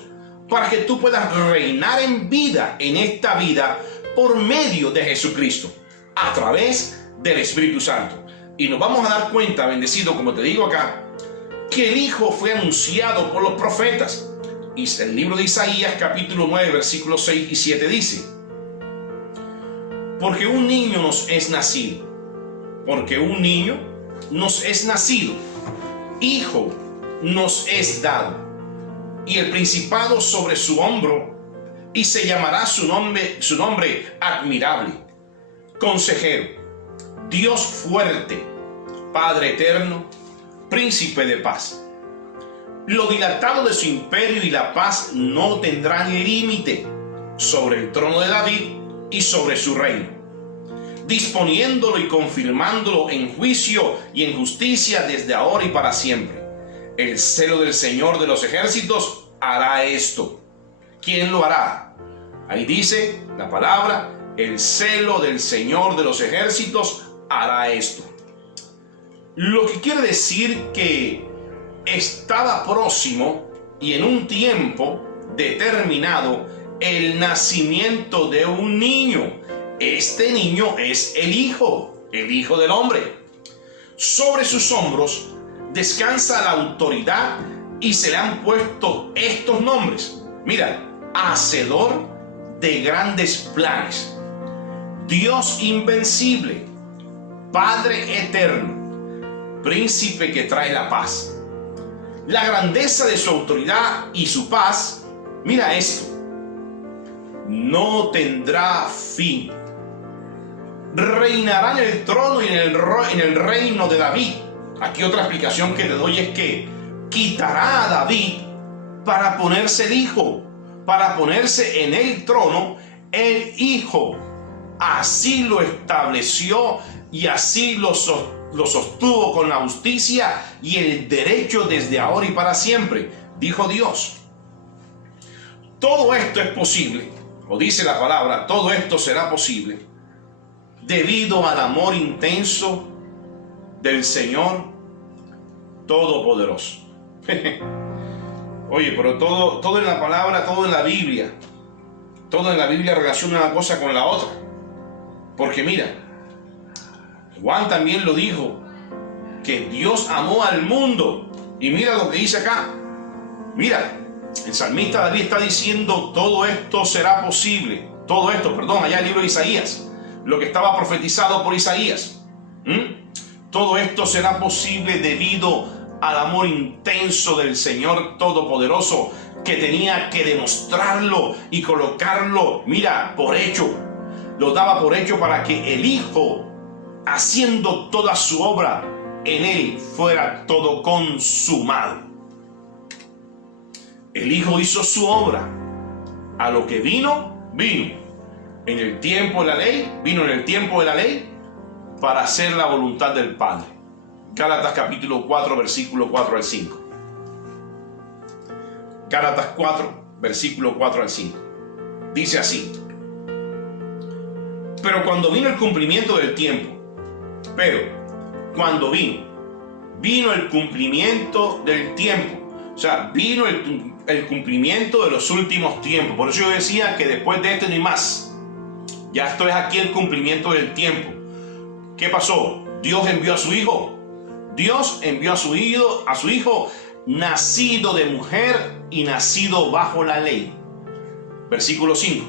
para que tú puedas reinar en vida, en esta vida, por medio de Jesucristo, a través del Espíritu Santo. Y nos vamos a dar cuenta, bendecido, como te digo acá, que el Hijo fue anunciado por los profetas. Y el libro de Isaías capítulo 9 versículos 6 y 7 dice: porque un niño nos es nacido, porque un niño nos es nacido, hijo nos es dado, y el principado sobre su hombro, y se llamará su nombre admirable, consejero, Dios fuerte, Padre eterno, príncipe de paz. Lo dilatado de su imperio y la paz no tendrán límite sobre el trono de David y sobre su reino, disponiéndolo y confirmándolo en juicio y en justicia desde ahora y para siempre. El celo del Señor de los ejércitos hará esto. ¿Quién lo hará? Ahí dice la palabra, el celo del Señor de los ejércitos hará esto. Lo que quiere decir que estaba próximo y en un tiempo determinado el nacimiento de un niño. Este niño es el Hijo del hombre. Sobre sus hombros descansa la autoridad y se le han puesto estos nombres. Mira, hacedor de grandes planes, Dios invencible, Padre eterno, príncipe que trae la paz. La grandeza de su autoridad y su paz, mira esto, no tendrá fin. Reinará en el trono y en el reino de David. Aquí otra explicación que te doy es que quitará a David para ponerse el hijo, para ponerse en el trono el hijo. Así lo estableció y así lo sostuvo con la justicia y el derecho desde ahora y para siempre, dijo Dios. Todo esto es posible, o dice la palabra, todo esto será posible debido al amor intenso del Señor Todopoderoso. Oye, pero todo en la palabra, todo en la Biblia relaciona una cosa con la otra. Porque mira, Juan también lo dijo, que Dios amó al mundo. Y mira lo que dice acá. Mira, el salmista David está diciendo, todo esto será posible. Todo esto, allá el libro de Isaías, lo que estaba profetizado por Isaías. Todo esto será posible debido al amor intenso del Señor Todopoderoso, que tenía que demostrarlo y colocarlo, mira, por hecho. Lo daba por hecho para que el Hijo, haciendo toda su obra, en él fuera todo consumado. El Hijo hizo su obra. A lo que vino. En el tiempo de la ley, vino en el tiempo de la ley para hacer la voluntad del Padre. Gálatas capítulo 4, versículo 4 al 5. Gálatas 4, versículo 4 al 5. Dice así. Pero cuando vino el cumplimiento del tiempo, vino el cumplimiento del tiempo. O sea, vino el cumplimiento de los últimos tiempos. Por eso yo decía que después de esto no hay más. Ya esto es aquí el cumplimiento del tiempo. ¿Qué pasó? Dios envió a su Hijo. Dios envió a su hijo nacido de mujer y nacido bajo la ley. Versículo 5.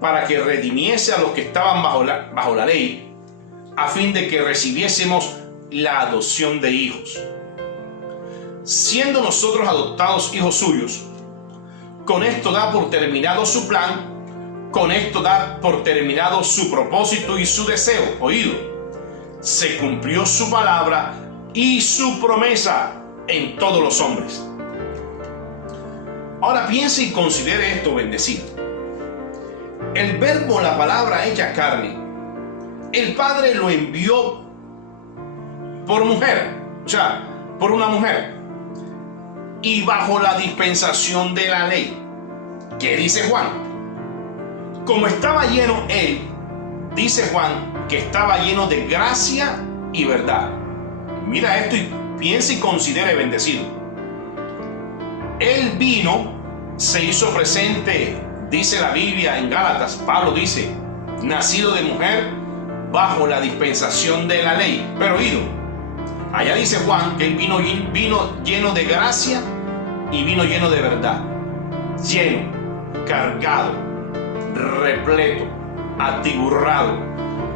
Para que redimiese a los que estaban bajo la ley, a fin de que recibiésemos la adopción de hijos. Siendo nosotros adoptados hijos suyos, con esto da por terminado su plan, con esto da por terminado su propósito y su deseo. Oído, se cumplió su palabra y su promesa en todos los hombres. Ahora piense y considere esto, bendecido. El verbo, la palabra hecha carne, el Padre lo envió por mujer, o sea, por una mujer, y bajo la dispensación de la ley. ¿Qué dice Juan? Como estaba lleno él, dice Juan, que estaba lleno de gracia y verdad. Mira esto y piensa y considere, bendecido. Él vino, se hizo presente, dice la Biblia en Gálatas, Pablo dice, nacido de mujer bajo la dispensación de la ley. Pero oído, allá dice Juan que él vino lleno de gracia y vino lleno de verdad. Lleno, cargado, repleto, atiburrado,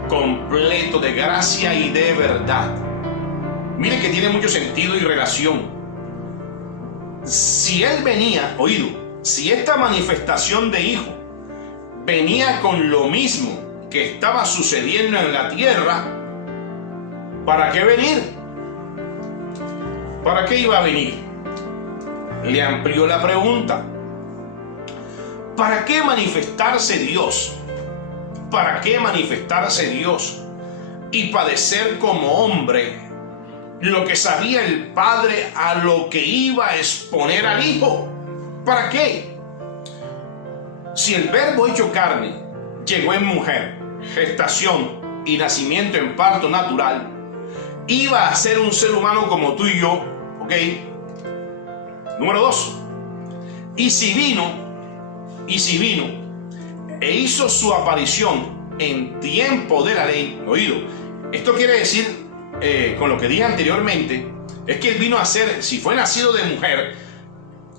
completo de gracia y de verdad. Mire que tiene mucho sentido y relación. Si él venía, oído, si esta manifestación de hijo venía con lo mismo que estaba sucediendo en la tierra, ¿para qué venir? ¿Para qué iba a venir? Le amplió la pregunta. ¿Para qué manifestarse Dios? ¿Para qué manifestarse Dios y padecer como hombre lo que sabía el Padre a lo que iba a exponer al Hijo? ¿Para qué? Si el Verbo hecho carne llegó en mujer, gestación y nacimiento en parto natural, iba a ser un ser humano como tú y yo, ¿ok? Número 2. Y si vino e hizo su aparición en tiempo de la ley, oído, esto quiere decir, con lo que dije anteriormente, es que él vino a ser, si fue nacido de mujer,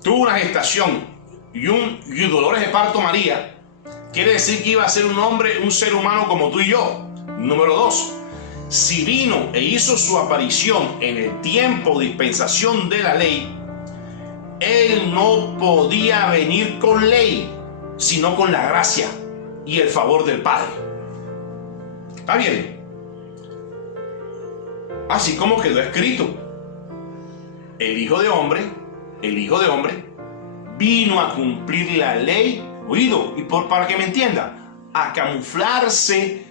tuvo una gestación y dolores de parto María, quiere decir que iba a ser un hombre, un ser humano como tú y yo. Número 2, si vino e hizo su aparición en el tiempo de dispensación de la ley, Él no podía venir con ley, sino con la gracia y el favor del Padre. ¿Está bien? Así como quedó escrito, el Hijo de Hombre vino a cumplir la ley, oído, y para que me entienda, a camuflarse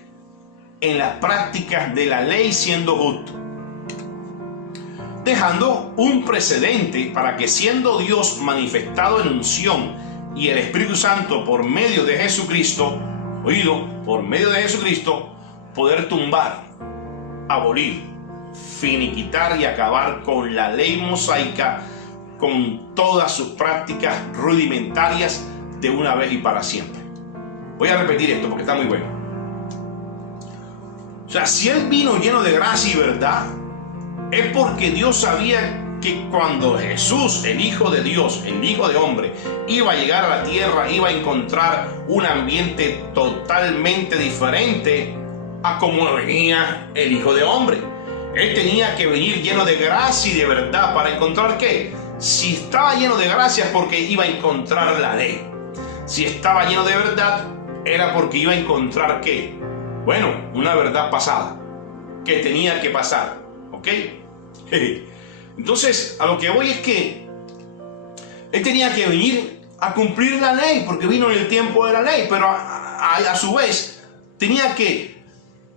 en las prácticas de la ley siendo justo, dejando un precedente para que, siendo Dios manifestado en unción y el Espíritu Santo por medio de Jesucristo, oído, por medio de Jesucristo, poder tumbar, abolir, finiquitar y acabar con la ley mosaica, con todas sus prácticas rudimentarias de una vez y para siempre. Voy a repetir esto porque está muy bueno. O sea, si Él vino lleno de gracia y verdad, es porque Dios sabía que cuando Jesús, el Hijo de Dios, el Hijo de Hombre, iba a llegar a la tierra, iba a encontrar un ambiente totalmente diferente a como venía el Hijo de Hombre. Él tenía que venir lleno de gracia y de verdad. ¿Para encontrar qué? Si estaba lleno de gracia es porque iba a encontrar la ley. Si estaba lleno de verdad, era porque iba a encontrar ¿qué? Bueno, una verdad pasada, que tenía que pasar. ¿Ok? Entonces, a lo que voy es que Él tenía que venir a cumplir la ley, porque vino en el tiempo de la ley, pero a su vez tenía que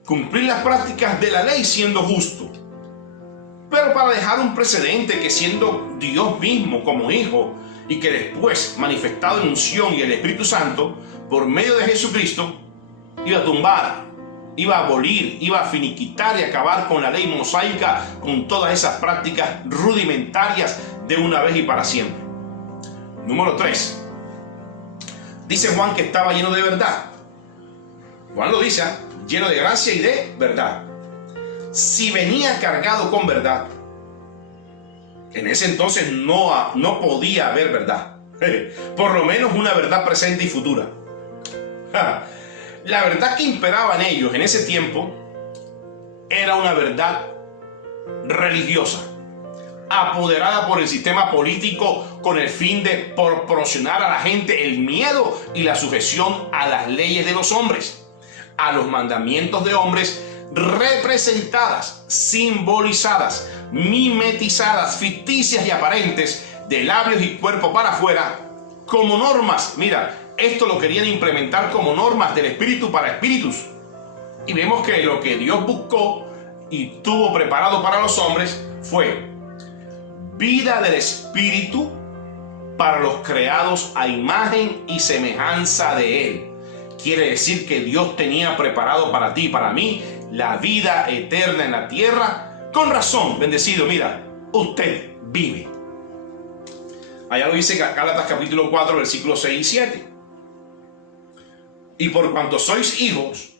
cumplir las prácticas de la ley siendo justo. Pero para dejar un precedente que, siendo Dios mismo como Hijo, y que después manifestado en unción y el Espíritu Santo, por medio de Jesucristo, iba a tumbar, iba a abolir, iba a finiquitar y acabar con la ley mosaica, con todas esas prácticas rudimentarias de una vez y para siempre. Número 3. Dice Juan que estaba lleno de verdad. Juan lo dice, lleno de gracia y de verdad. Si venía cargado con verdad, en ese entonces no podía haber verdad. Por lo menos una verdad presente y futura. La verdad que imperaba en ellos en ese tiempo era una verdad religiosa, apoderada por el sistema político con el fin de proporcionar a la gente el miedo y la sujeción a las leyes de los hombres, a los mandamientos de hombres, representadas, simbolizadas, mimetizadas, ficticias y aparentes, de labios y cuerpo para afuera, como normas. Mira, esto lo querían implementar como normas del espíritu para espíritus. Y vemos que lo que Dios buscó y tuvo preparado para los hombres fue vida del espíritu para los creados a imagen y semejanza de Él. Quiere decir que Dios tenía preparado para ti y para mí la vida eterna en la tierra. Con razón, bendecido, mira, usted vive. Allá lo dice Gálatas capítulo 4, versículos 6 y 7. Y por cuanto sois hijos,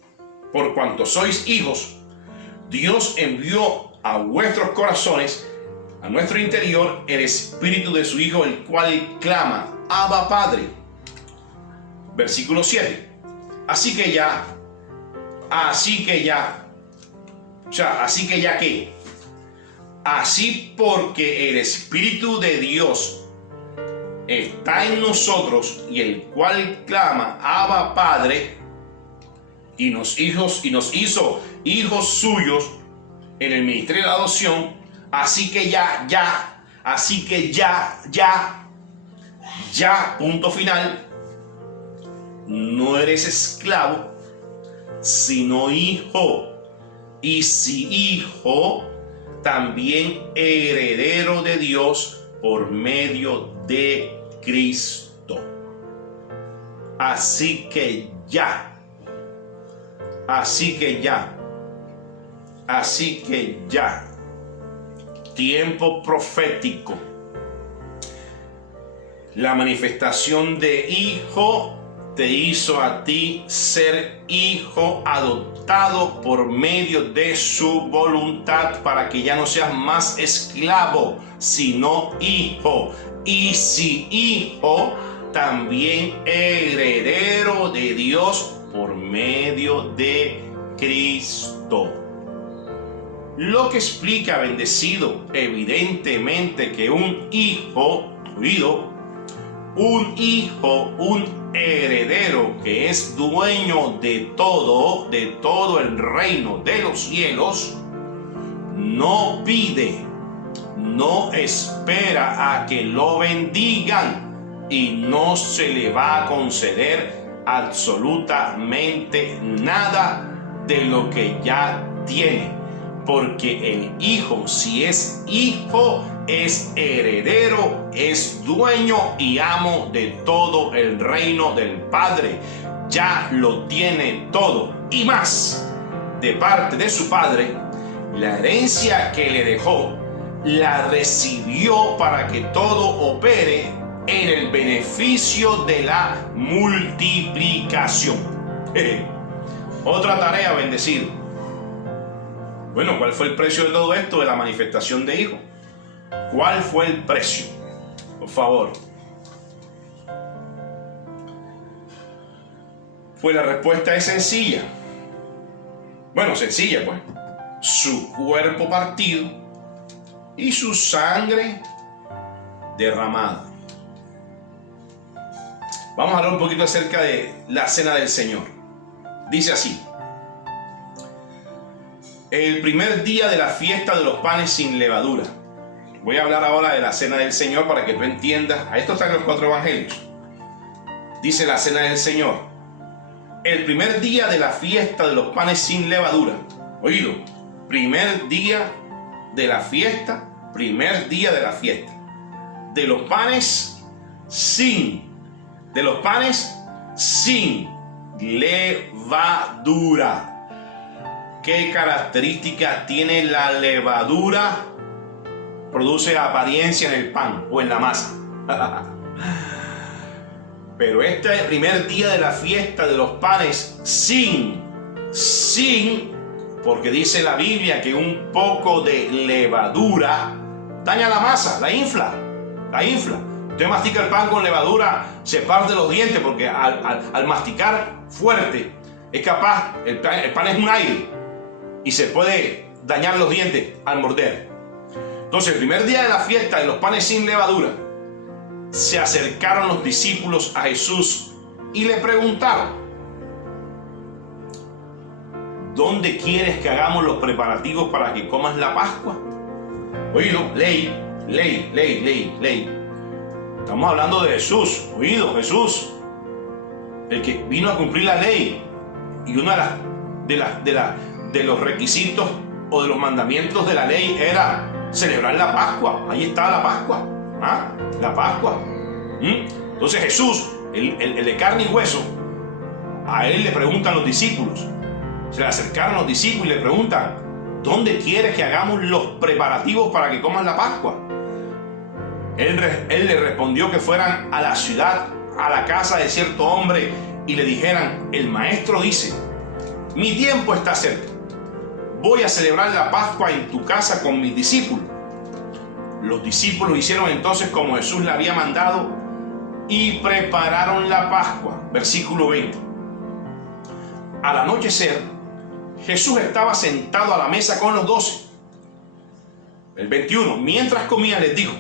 Dios envió a vuestros corazones, a nuestro interior, el espíritu de su Hijo, el cual clama, Abba Padre. Versículo 7. Así que ya que, así porque el Espíritu de Dios está en nosotros, y el cual clama, Abba Padre, y nos hizo hijos suyos en el ministerio de la adopción. Así que ya, punto final, no eres esclavo, sino hijo, y si hijo, también heredero de Dios por medio de Cristo. Así que ya, tiempo profético, la manifestación de hijo te hizo a ti ser hijo adoptado por medio de su voluntad, para que ya no seas más esclavo, sino hijo. Y si hijo, también heredero de Dios por medio de Cristo. Lo que explica, bendecido, evidentemente que un hijo, un heredero que es dueño de todo el reino de los cielos, no pide, no espera a que lo bendigan y no se le va a conceder absolutamente nada de lo que ya tiene, porque el hijo, si es hijo, es heredero, es dueño y amo de todo el reino del Padre. Ya lo tiene todo y más. De parte de su padre, la herencia que le dejó, la recibió para que todo opere en el beneficio de la multiplicación. Otra tarea, bendecido. Bueno, ¿cuál fue el precio de todo esto, de la manifestación de hijo? ¿Cuál fue el precio? Por favor. Pues la respuesta es sencilla. Bueno, sencilla pues. Su cuerpo partido y su sangre derramada. Vamos a hablar un poquito acerca de la cena del Señor. Dice así: el primer día de la fiesta de los panes sin levadura. Voy a hablar ahora de la cena del Señor para que tú entiendas. A esto están los 4 evangelios. Dice la cena del Señor: el primer día de la fiesta de los panes sin levadura. Oído, primer día de la fiesta, primer día de la fiesta. De los panes sin levadura. ¿Qué característica tiene la levadura? Produce apariencia en el pan o en la masa. Pero este primer día de la fiesta de los panes sin, porque dice la Biblia que un poco de levadura daña la masa, la infla. Usted mastica el pan con levadura, se parte los dientes, porque al masticar fuerte es capaz, el pan es un aire y se puede dañar los dientes al morder. Entonces, el primer día de la fiesta de los panes sin levadura, se acercaron los discípulos a Jesús y le preguntaron: ¿dónde quieres que hagamos los preparativos para que comas la Pascua? Oído, ley. Estamos hablando de Jesús. Oído, Jesús, el que vino a cumplir la ley. Y una de los requisitos o de los mandamientos de la ley era celebrar la Pascua. Ahí está la Pascua. La Pascua. Entonces Jesús, el de carne y hueso, a él le preguntan los discípulos. Se le acercaron los discípulos y le preguntan: ¿dónde quieres que hagamos los preparativos para que comas la Pascua? Él le respondió que fueran a la ciudad, a la casa de cierto hombre, y le dijeran: el maestro dice, mi tiempo está cerca, voy a celebrar la Pascua en tu casa con mis discípulos. Los discípulos hicieron entonces como Jesús le había mandado y prepararon la Pascua. Versículo 20. Al anochecer, Jesús estaba sentado a la mesa con los 12. El 21. Mientras comía les dijo: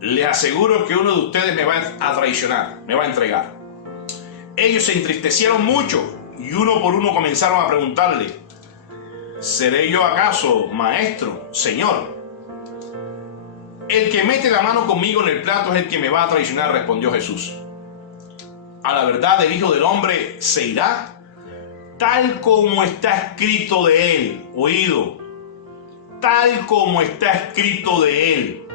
les aseguro que uno de ustedes me va a traicionar, me va a entregar. Ellos se entristecieron mucho y uno por uno comenzaron a preguntarle: ¿seré yo acaso, maestro, Señor? El que mete la mano conmigo en el plato es el que me va a traicionar, respondió Jesús. A la verdad, el Hijo del Hombre se irá tal como está escrito de él. Oído, tal como está escrito de él.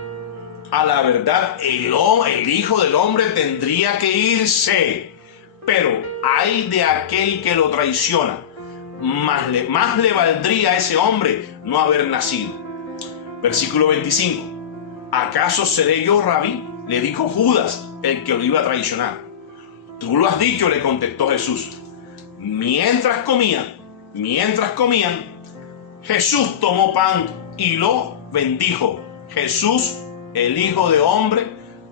A la verdad, el Hijo del Hombre tendría que irse, pero ay de aquel que lo traiciona. Más le valdría a ese hombre no haber nacido. Versículo 25. ¿Acaso seré yo, Rabí?, le dijo Judas, el que lo iba a traicionar. Tú lo has dicho, le contestó Jesús. Mientras comían, Jesús tomó pan y lo bendijo. Jesús, el Hijo de Hombre,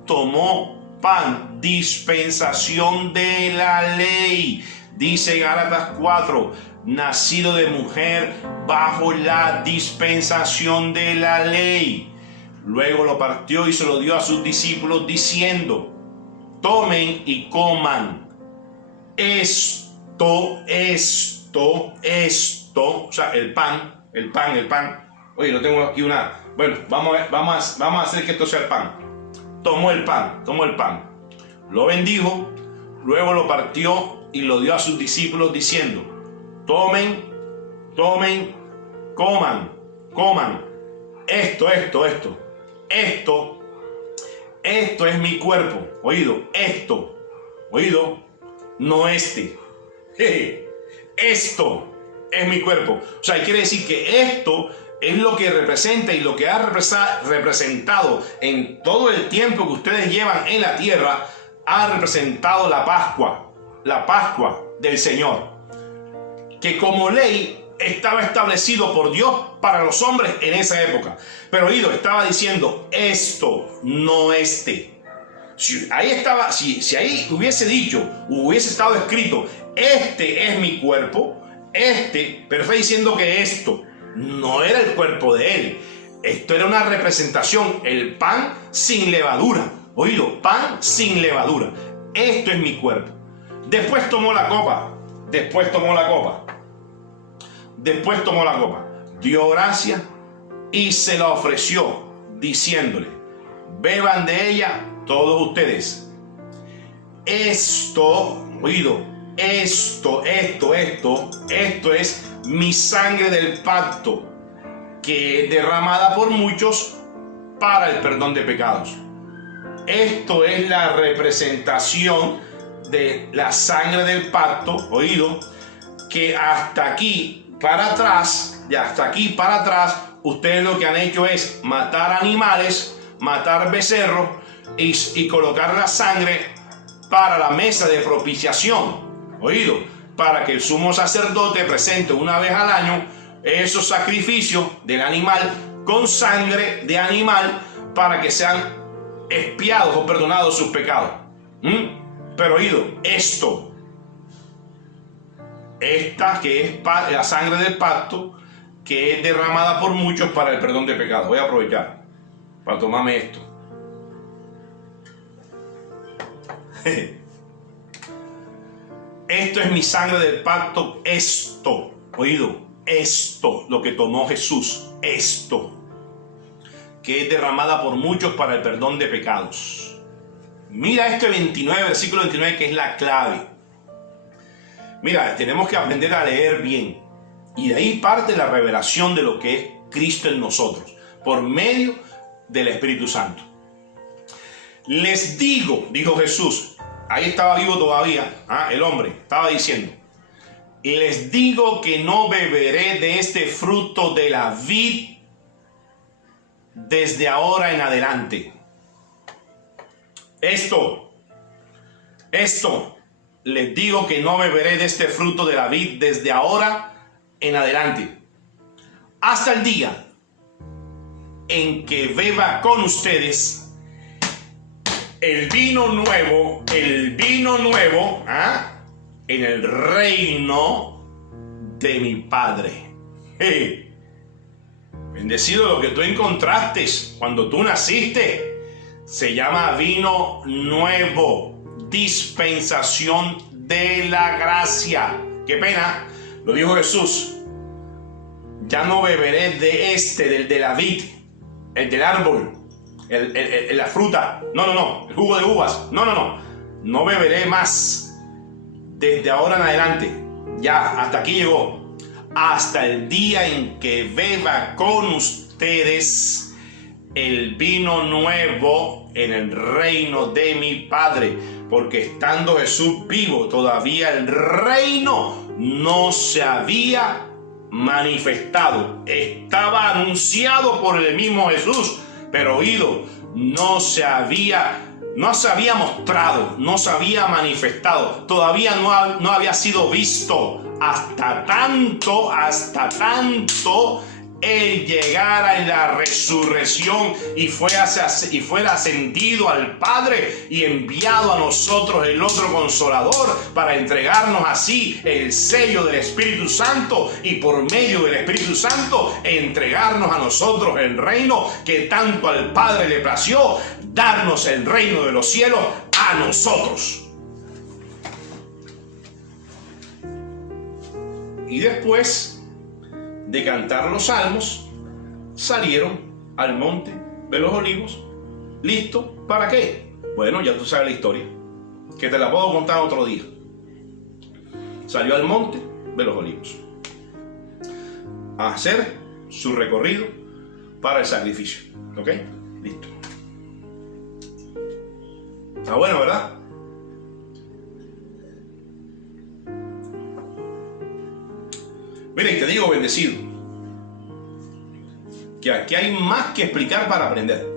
tomó pan, dispensación de la ley, Dice Gálatas 4, nacido de mujer bajo la dispensación de la ley. Luego lo partió y se lo dio a sus discípulos diciendo: tomen y coman. Esto, o sea, el pan. Oye, no tengo aquí una. Bueno, vamos a hacer que esto sea el pan. Tomó el pan, lo bendijo, luego lo partió y lo dio a sus discípulos diciendo: tomen, coman. Esto es mi cuerpo. Oído, no este. Esto es mi cuerpo. O sea, quiere decir que esto es lo que representa y lo que ha representado en todo el tiempo que ustedes llevan en la tierra. Ha representado la Pascua del Señor, que como ley estaba establecido por Dios para los hombres en esa época. Pero estaba diciendo esto, no este. Si ahí hubiese dicho, hubiese estado escrito, este es mi cuerpo, pero está diciendo que esto no era el cuerpo de él. Esto era una representación, el pan sin levadura. Pan sin levadura. Esto es mi cuerpo. Después tomó la copa. Dio gracias y se la ofreció, diciéndole: beban de ella todos ustedes. Esto es mi sangre del pacto, que es derramada por muchos para el perdón de pecados. Esto es la representación de la sangre del pacto, que hasta aquí para atrás, ustedes lo que han hecho es matar animales, matar becerros y colocar la sangre para la mesa de propiciación, para que el sumo sacerdote presente una vez al año esos sacrificios del animal con sangre de animal para que sean expiados o perdonados sus pecados. Pero esta que es la sangre del pacto, que es derramada por muchos para el perdón de pecados. Voy a aprovechar para tomarme esto. Esto es mi sangre del pacto. Esto, lo que tomó Jesús, que es derramada por muchos para el perdón de pecados. Mira este versículo 29, que es la clave. Mira, tenemos que aprender a leer bien. Y de ahí parte la revelación de lo que es Cristo en nosotros, por medio del Espíritu Santo. Les digo, dijo Jesús, ahí estaba vivo todavía, el hombre, estaba diciendo: les digo que no beberé de este fruto de la vid desde ahora en adelante. Les digo que no beberé de este fruto de la vid desde ahora en adelante, hasta el día en que beba con ustedes el vino nuevo en el reino de mi Padre. Bendecido lo que tú encontraste cuando tú naciste. Se llama vino nuevo, dispensación de la gracia. Qué pena, lo dijo Jesús. Ya no beberé del de la vid, el del árbol, la fruta. No, el jugo de uvas. No beberé más desde ahora en adelante. Ya, hasta aquí llegó. Hasta el día en que beba con ustedes el vino nuevo en el reino de mi Padre. Porque estando Jesús vivo, todavía el reino no se había manifestado. Estaba anunciado por el mismo Jesús, pero no se había mostrado, no se había manifestado, todavía no había sido visto hasta tanto Él llegara en la resurrección y fuera ascendido al Padre y enviado a nosotros el otro Consolador para entregarnos así el sello del Espíritu Santo y por medio del Espíritu Santo entregarnos a nosotros el reino que tanto al Padre le plació, darnos el reino de los cielos a nosotros. Y después de cantar los salmos, salieron al monte de los olivos. ¿Listo? ¿Para qué? Bueno, ya tú sabes la historia, que te la puedo contar otro día. Salió al monte de los olivos a hacer su recorrido para el sacrificio. ¿Ok? Listo. Está bueno, ¿verdad? Miren, te digo, bendecido, que aquí hay más que explicar para aprender,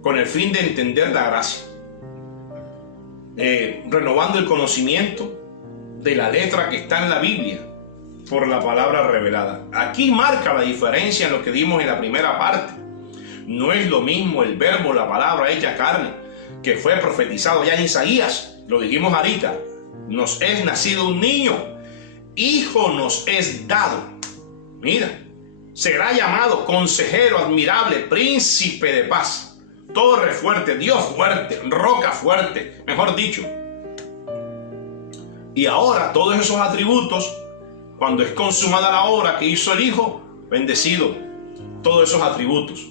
con el fin de entender la gracia, renovando el conocimiento de la letra que está en la Biblia por la palabra revelada. Aquí marca la diferencia en lo que dimos en la primera parte. No es lo mismo el verbo, la palabra hecha carne, que fue profetizado ya en Isaías. Lo dijimos ahorita. Nos es nacido un niño, hijo nos es dado. Mira, será llamado consejero admirable, príncipe de paz, torre fuerte, Dios fuerte, roca fuerte, mejor dicho. Y ahora todos esos atributos, cuando es consumada la obra que hizo el Hijo, bendecido, todos esos atributos,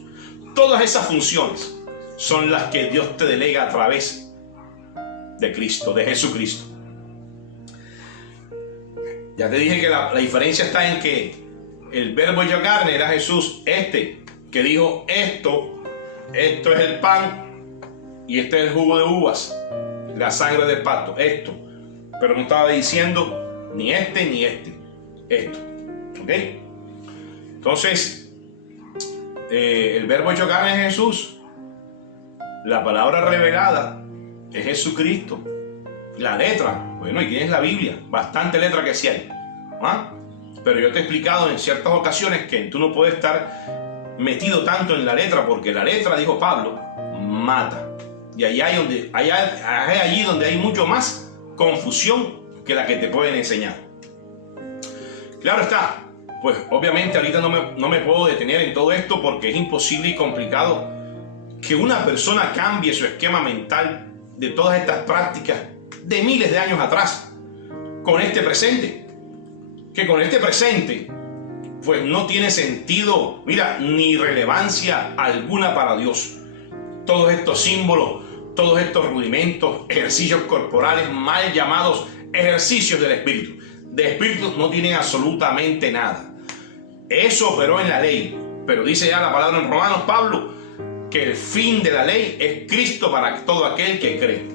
todas esas funciones son las que Dios te delega a través de Cristo, de Jesucristo. Ya te dije que la diferencia está en que el verbo hecho carne era Jesús, que dijo esto es el pan y este es el jugo de uvas, la sangre del pacto, esto. Pero no estaba diciendo ni esto. ¿Ok? Entonces, el verbo hecho carne es Jesús. La palabra revelada es Jesucristo. La letra, bueno, ¿y quién es la Biblia? Bastante letra que sí hay. ¿Ah? Pero yo te he explicado en ciertas ocasiones que tú no puedes estar metido tanto en la letra, porque la letra, dijo Pablo, mata. Y allí donde hay mucho más confusión que la que te pueden enseñar. Claro está, pues obviamente ahorita no me puedo detener en todo esto porque es imposible y complicado que una persona cambie su esquema mental de todas estas prácticas de miles de años atrás con este presente. Que con este presente pues no tiene sentido, mira, ni relevancia alguna para Dios. Todos estos símbolos, todos estos rudimentos, ejercicios corporales mal llamados ejercicios del Espíritu. De Espíritu no tienen absolutamente nada. Eso operó en la ley, pero dice ya la palabra en Romanos, Pablo, que el fin de la ley es Cristo para todo aquel que cree.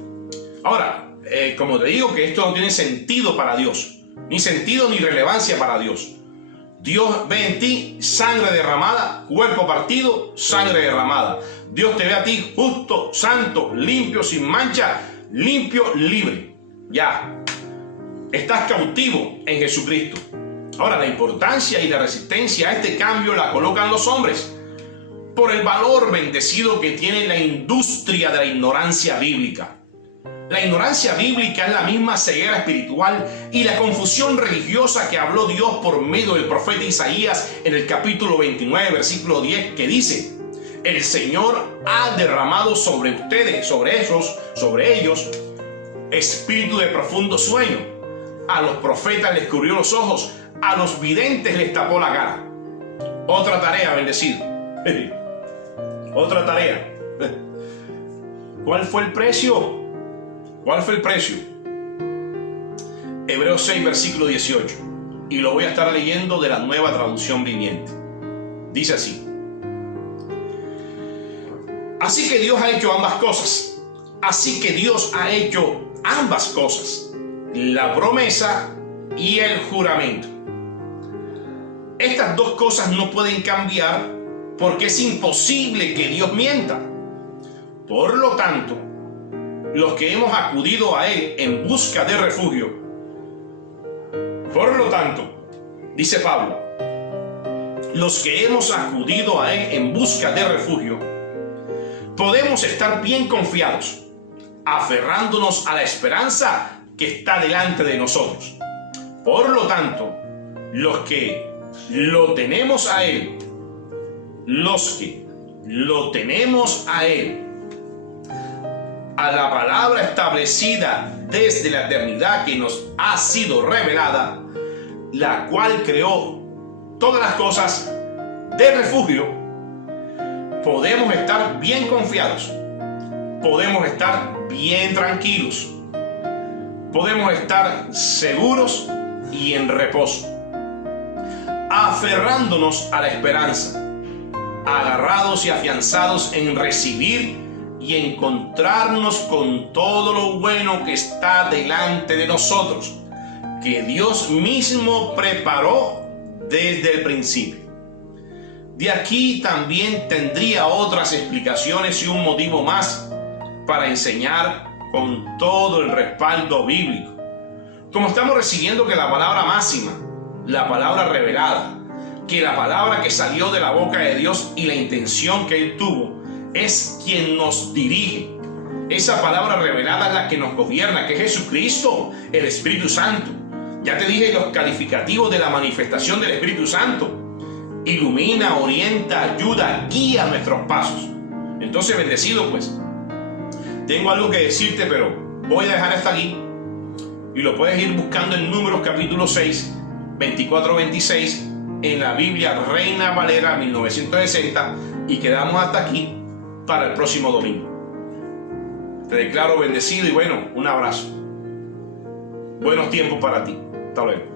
Ahora, como te digo, que esto no tiene sentido para Dios, ni sentido ni relevancia para Dios. Dios ve en ti sangre derramada, cuerpo partido, sangre derramada. Dios te ve a ti justo, santo, limpio, sin mancha, limpio, libre. Ya, estás cautivo en Jesucristo. Ahora, la importancia y la resistencia a este cambio la colocan los hombres por el valor bendecido que tiene la industria de la ignorancia bíblica. La ignorancia bíblica es la misma ceguera espiritual y la confusión religiosa que habló Dios por medio del profeta Isaías en el capítulo 29, versículo 10, que dice: el Señor ha derramado sobre ustedes, sobre ellos, espíritu de profundo sueño. A los profetas les cubrió los ojos, a los videntes les tapó la cara. Otra tarea, bendecido. Otra tarea. ¿Cuál fue el precio? ¿Cuál fue el precio? Hebreos 6, versículo 18. Y lo voy a estar leyendo de la Nueva Traducción Viviente. Dice así: así que Dios ha hecho ambas cosas. Así que Dios ha hecho ambas cosas, la promesa y el juramento. Estas dos cosas no pueden cambiar porque es imposible que Dios mienta. Por lo tanto, los que hemos acudido a Él en busca de refugio, por lo tanto, dice Pablo, los que hemos acudido a Él en busca de refugio, podemos estar bien confiados, aferrándonos a la esperanza que está delante de nosotros. Por lo tanto, los que lo tenemos a Él, a la palabra establecida desde la eternidad que nos ha sido revelada, la cual creó todas las cosas de refugio, podemos estar bien confiados, podemos estar bien tranquilos, podemos estar seguros y en reposo, aferrándonos a la esperanza, agarrados y afianzados en recibir y encontrarnos con todo lo bueno que está delante de nosotros, que Dios mismo preparó desde el principio. De aquí también tendría otras explicaciones y un motivo más para enseñar con todo el respaldo bíblico. Como estamos recibiendo que la palabra máxima, la palabra revelada, que la palabra que salió de la boca de Dios y la intención que Él tuvo, es quien nos dirige. Esa palabra revelada es la que nos gobierna, que es Jesucristo, el Espíritu Santo. Ya te dije los calificativos de la manifestación del Espíritu Santo: ilumina, orienta, ayuda, guía nuestros pasos. Entonces, bendecido pues, tengo algo que decirte, pero voy a dejar hasta aquí y lo puedes ir buscando en Números capítulo 6, 24-26 en la Biblia Reina Valera 1960, y quedamos hasta aquí para el próximo domingo. Te declaro bendecido y bueno, un abrazo. Buenos tiempos para ti. Hasta luego.